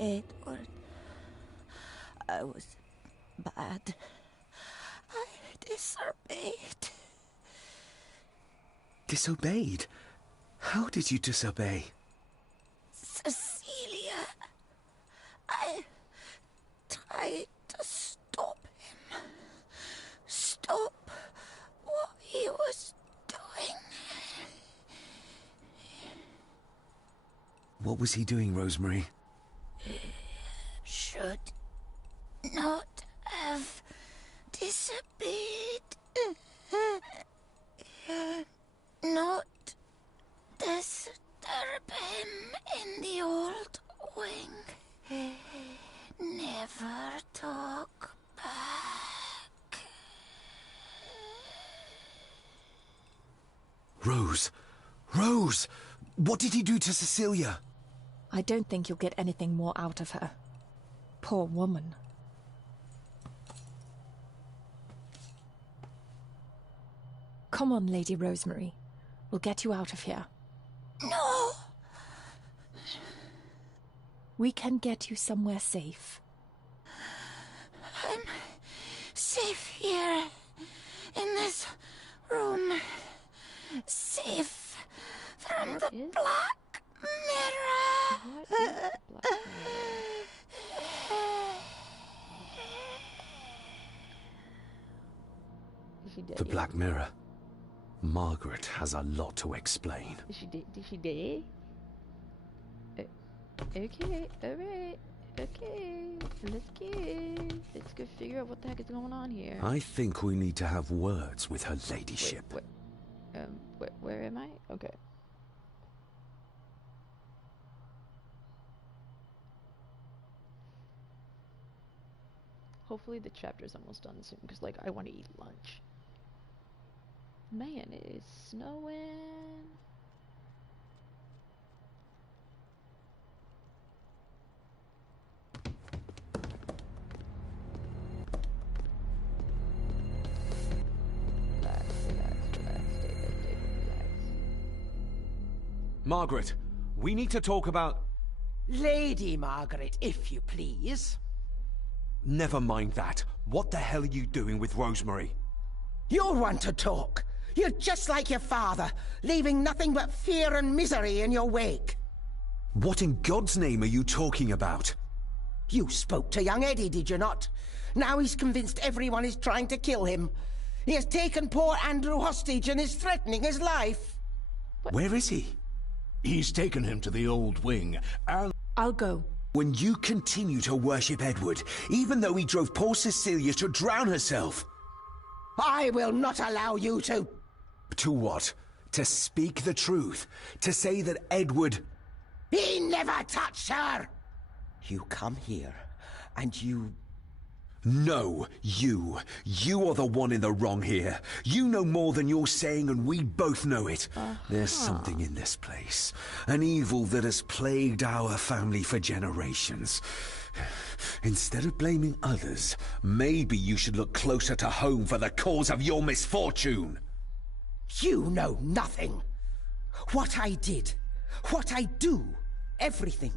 Edward. I was bad. I disobeyed. Disobeyed? How did you disobey? Cecilia. I tried to stop him. Stop what he was doing. What was he doing, Rosemary? Should not have disappeared. Not disturb him in the old wing. Never talk back. Rose! Rose! What did he do to Cecilia? I don't think you'll get anything more out of her. Poor woman. Come on, Lady Rosemary. We'll get you out of here. No! We can get you somewhere safe. I'm safe here, in this room. Safe from the Black Mirror. The Black Mirror. Margaret has a lot to explain. Did she die? Okay, alright. Okay, let's go figure out what the heck is going on here. I think we need to have words with her ladyship. Where am I? Okay. Hopefully the chapter's almost done soon, because, like, I want to eat lunch. Man, it is snowing. Relax, David, relax. Margaret, we need to talk about... Lady Margaret, if you please. Never mind that. What the hell are you doing with Rosemary? You want to talk. You're just like your father, leaving nothing but fear and misery in your wake. What in God's name are you talking about? You spoke to young Eddie, did you not? Now he's convinced everyone is trying to kill him. He has taken poor Andrew hostage and is threatening his life. Where is he? He's taken him to the old wing, and... I'll go. When you continue to worship Edward, even though he drove poor Cecilia to drown herself... I will not allow you to... To what? To speak the truth? To say that Edward... He never touched her! You come here, and you... No, you. You are the one in the wrong here. You know more than you're saying, and we both know it. There's something in this place. An evil that has plagued our family for generations. Instead of blaming others, maybe you should look closer to home for the cause of your misfortune. You know nothing. What I did, what I do, everything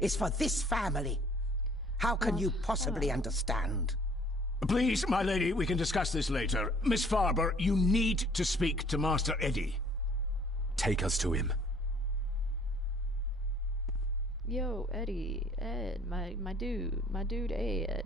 is for this family. How can you possibly understand? Please, my lady, we can discuss this later. Miss Farber, you need to speak to Master Eddie. Take us to him. Yo, Eddie, Ed, my dude Ed.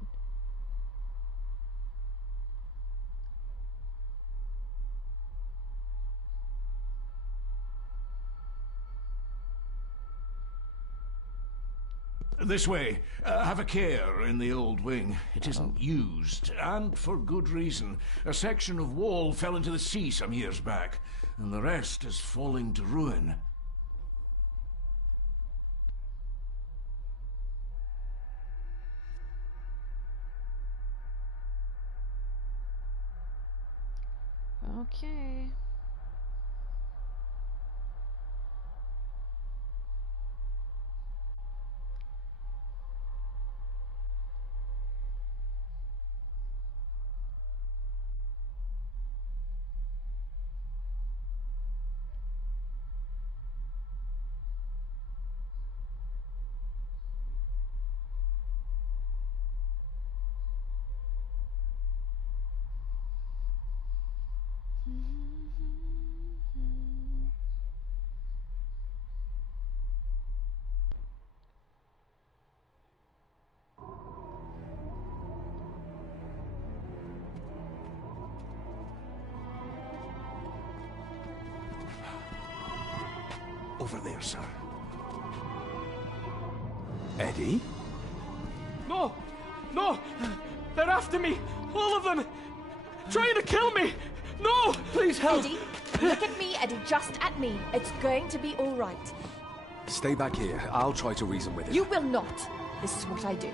This way. Have a care in the old wing. It isn't used, and for good reason. A section of wall fell into the sea some years back, and the rest is falling to ruin. Okay. Over there, sir. Eddie? No! No! They're after me! All of them! Trying to kill me! No! Please help! Eddie, look at me, Eddie, just at me. It's going to be all right. Stay back here. I'll try to reason with him. You will not. This is what I do.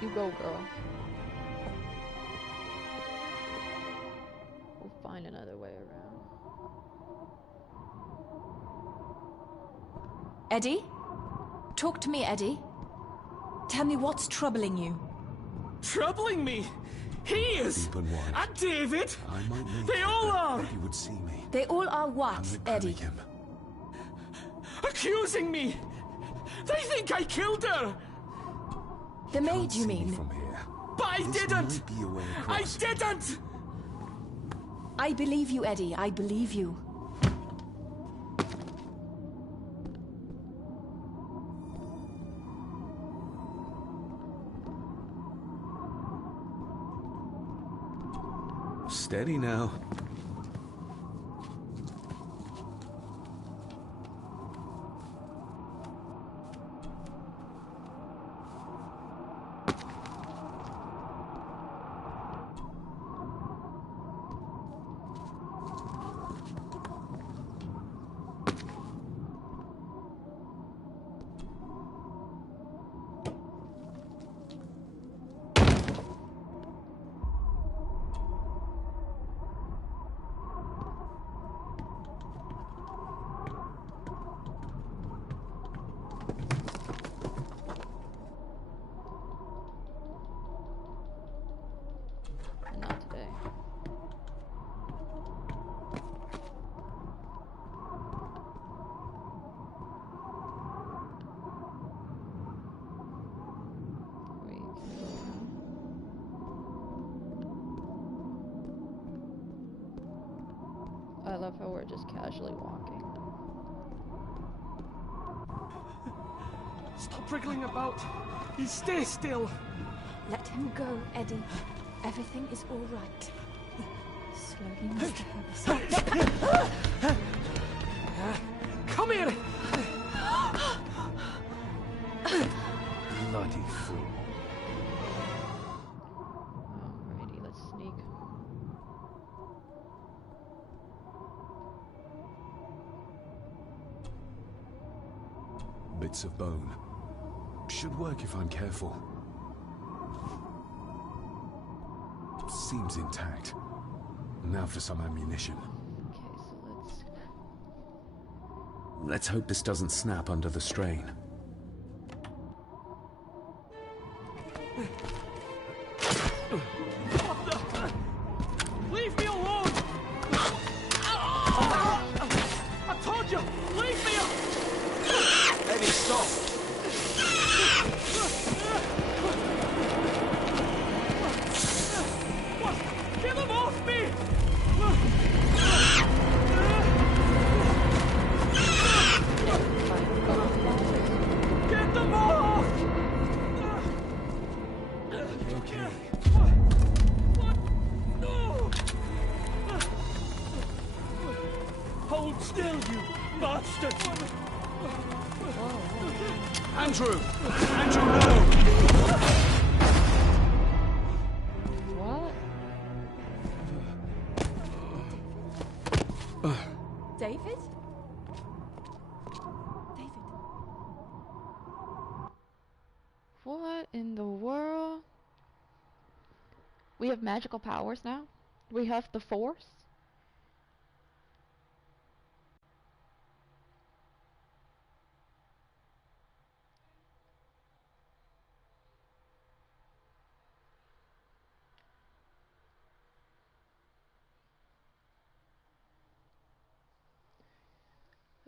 You go, girl. We'll find another way around. Eddie? Talk to me, Eddie. Tell me what's troubling you. Troubling me? He is! Deep and wide. And David! I might make They it, all but are! He would see me. They all are what, Eddie? Him. Accusing me! They think I killed her! The maid, you mean? From here. But I This didn't! might be a way I across. didn't! I believe you, Eddie. I believe you. Steady now. Not today. We can go around. I love how we're just casually walking. Stop wriggling about. You stay still. Let him go, Eddie. Everything is all right. Slowly, Mr. Herbison. Come here! Bloody fool. Alrighty, let's sneak. Bits of bone. Should work if I'm careful. Seems intact. Now for some ammunition. Okay, so Let's hope this doesn't snap under the strain. Leave me alone! I told you! Leave me alone! Eddie, stop! Get them off me! Get them off! Okay. What? No! Hold still, you bastard! Andrew! Andrew, no! what? David? David? What in the world? We have magical powers now? We have the Force?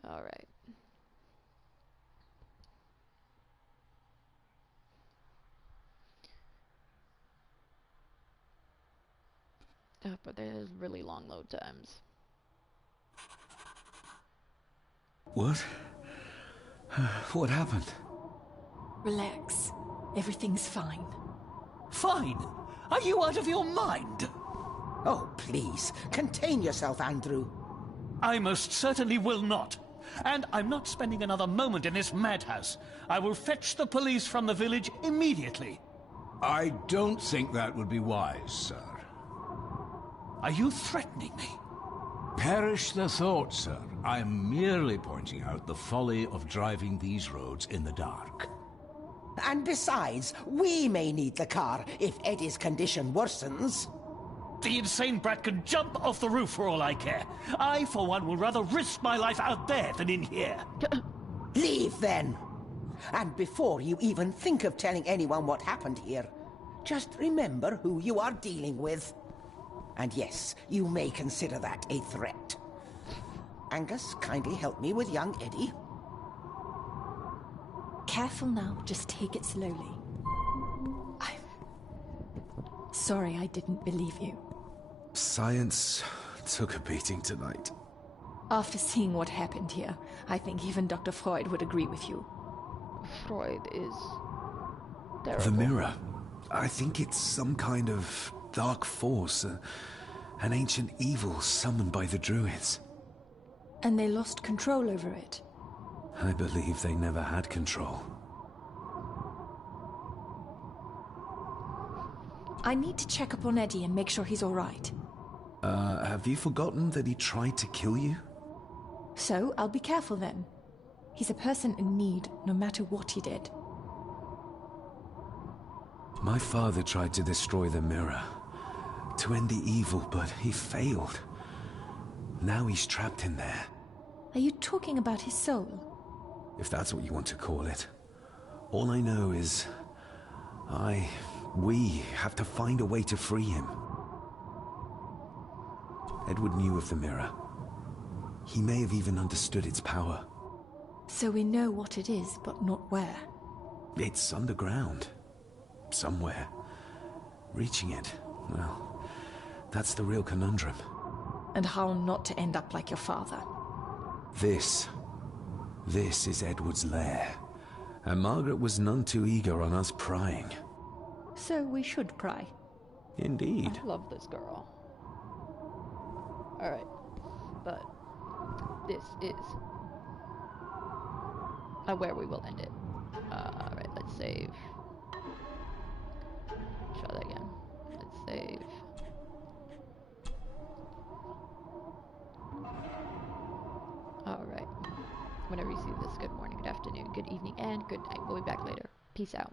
Alright. Oh, but there's really long load times. What? What happened? Relax. Everything's fine. Fine? Are you out of your mind? Oh, please, contain yourself, Andrew. I most certainly will not. And I'm not spending another moment in this madhouse. I will fetch the police from the village immediately. I don't think that would be wise, sir. Are you threatening me? Perish the thought, sir. I am merely pointing out the folly of driving these roads in the dark. And besides, we may need the car if Eddie's condition worsens. The insane brat can jump off the roof for all I care. I, for one, will rather risk my life out there than in here. Leave, then. And before you even think of telling anyone what happened here, just remember who you are dealing with. And yes, you may consider that a threat. Angus, kindly help me with young Eddie. Careful now, just take it slowly. I'm sorry I didn't believe you. Science took a beating tonight. After seeing what happened here, I think even Dr. Freud would agree with you. Freud is terrible. The mirror. I think it's some kind of dark force, an ancient evil summoned by the druids. And they lost control over it. I believe they never had control. I need to check up on Eddie and make sure he's all right. Have you forgotten that he tried to kill you? So, I'll be careful then. He's a person in need, no matter what he did. My father tried to destroy the mirror, to end the evil, but he failed. Now he's trapped in there. Are you talking about his soul? If that's what you want to call it. All I know is... we have to find a way to free him. Edward knew of the mirror. He may have even understood its power. So we know what it is, but not where. It's underground. Somewhere. Reaching it, well, that's the real conundrum. And how not to end up like your father. This is Edward's lair. And Margaret was none too eager on us prying. So we should pry. Indeed. I love this girl. Alright. But this is where we will end it. Alright, let's save. Try that again. Let's save. Alright. Whenever you see this, good morning, good afternoon, good evening, and good night. We'll be back later. Peace out.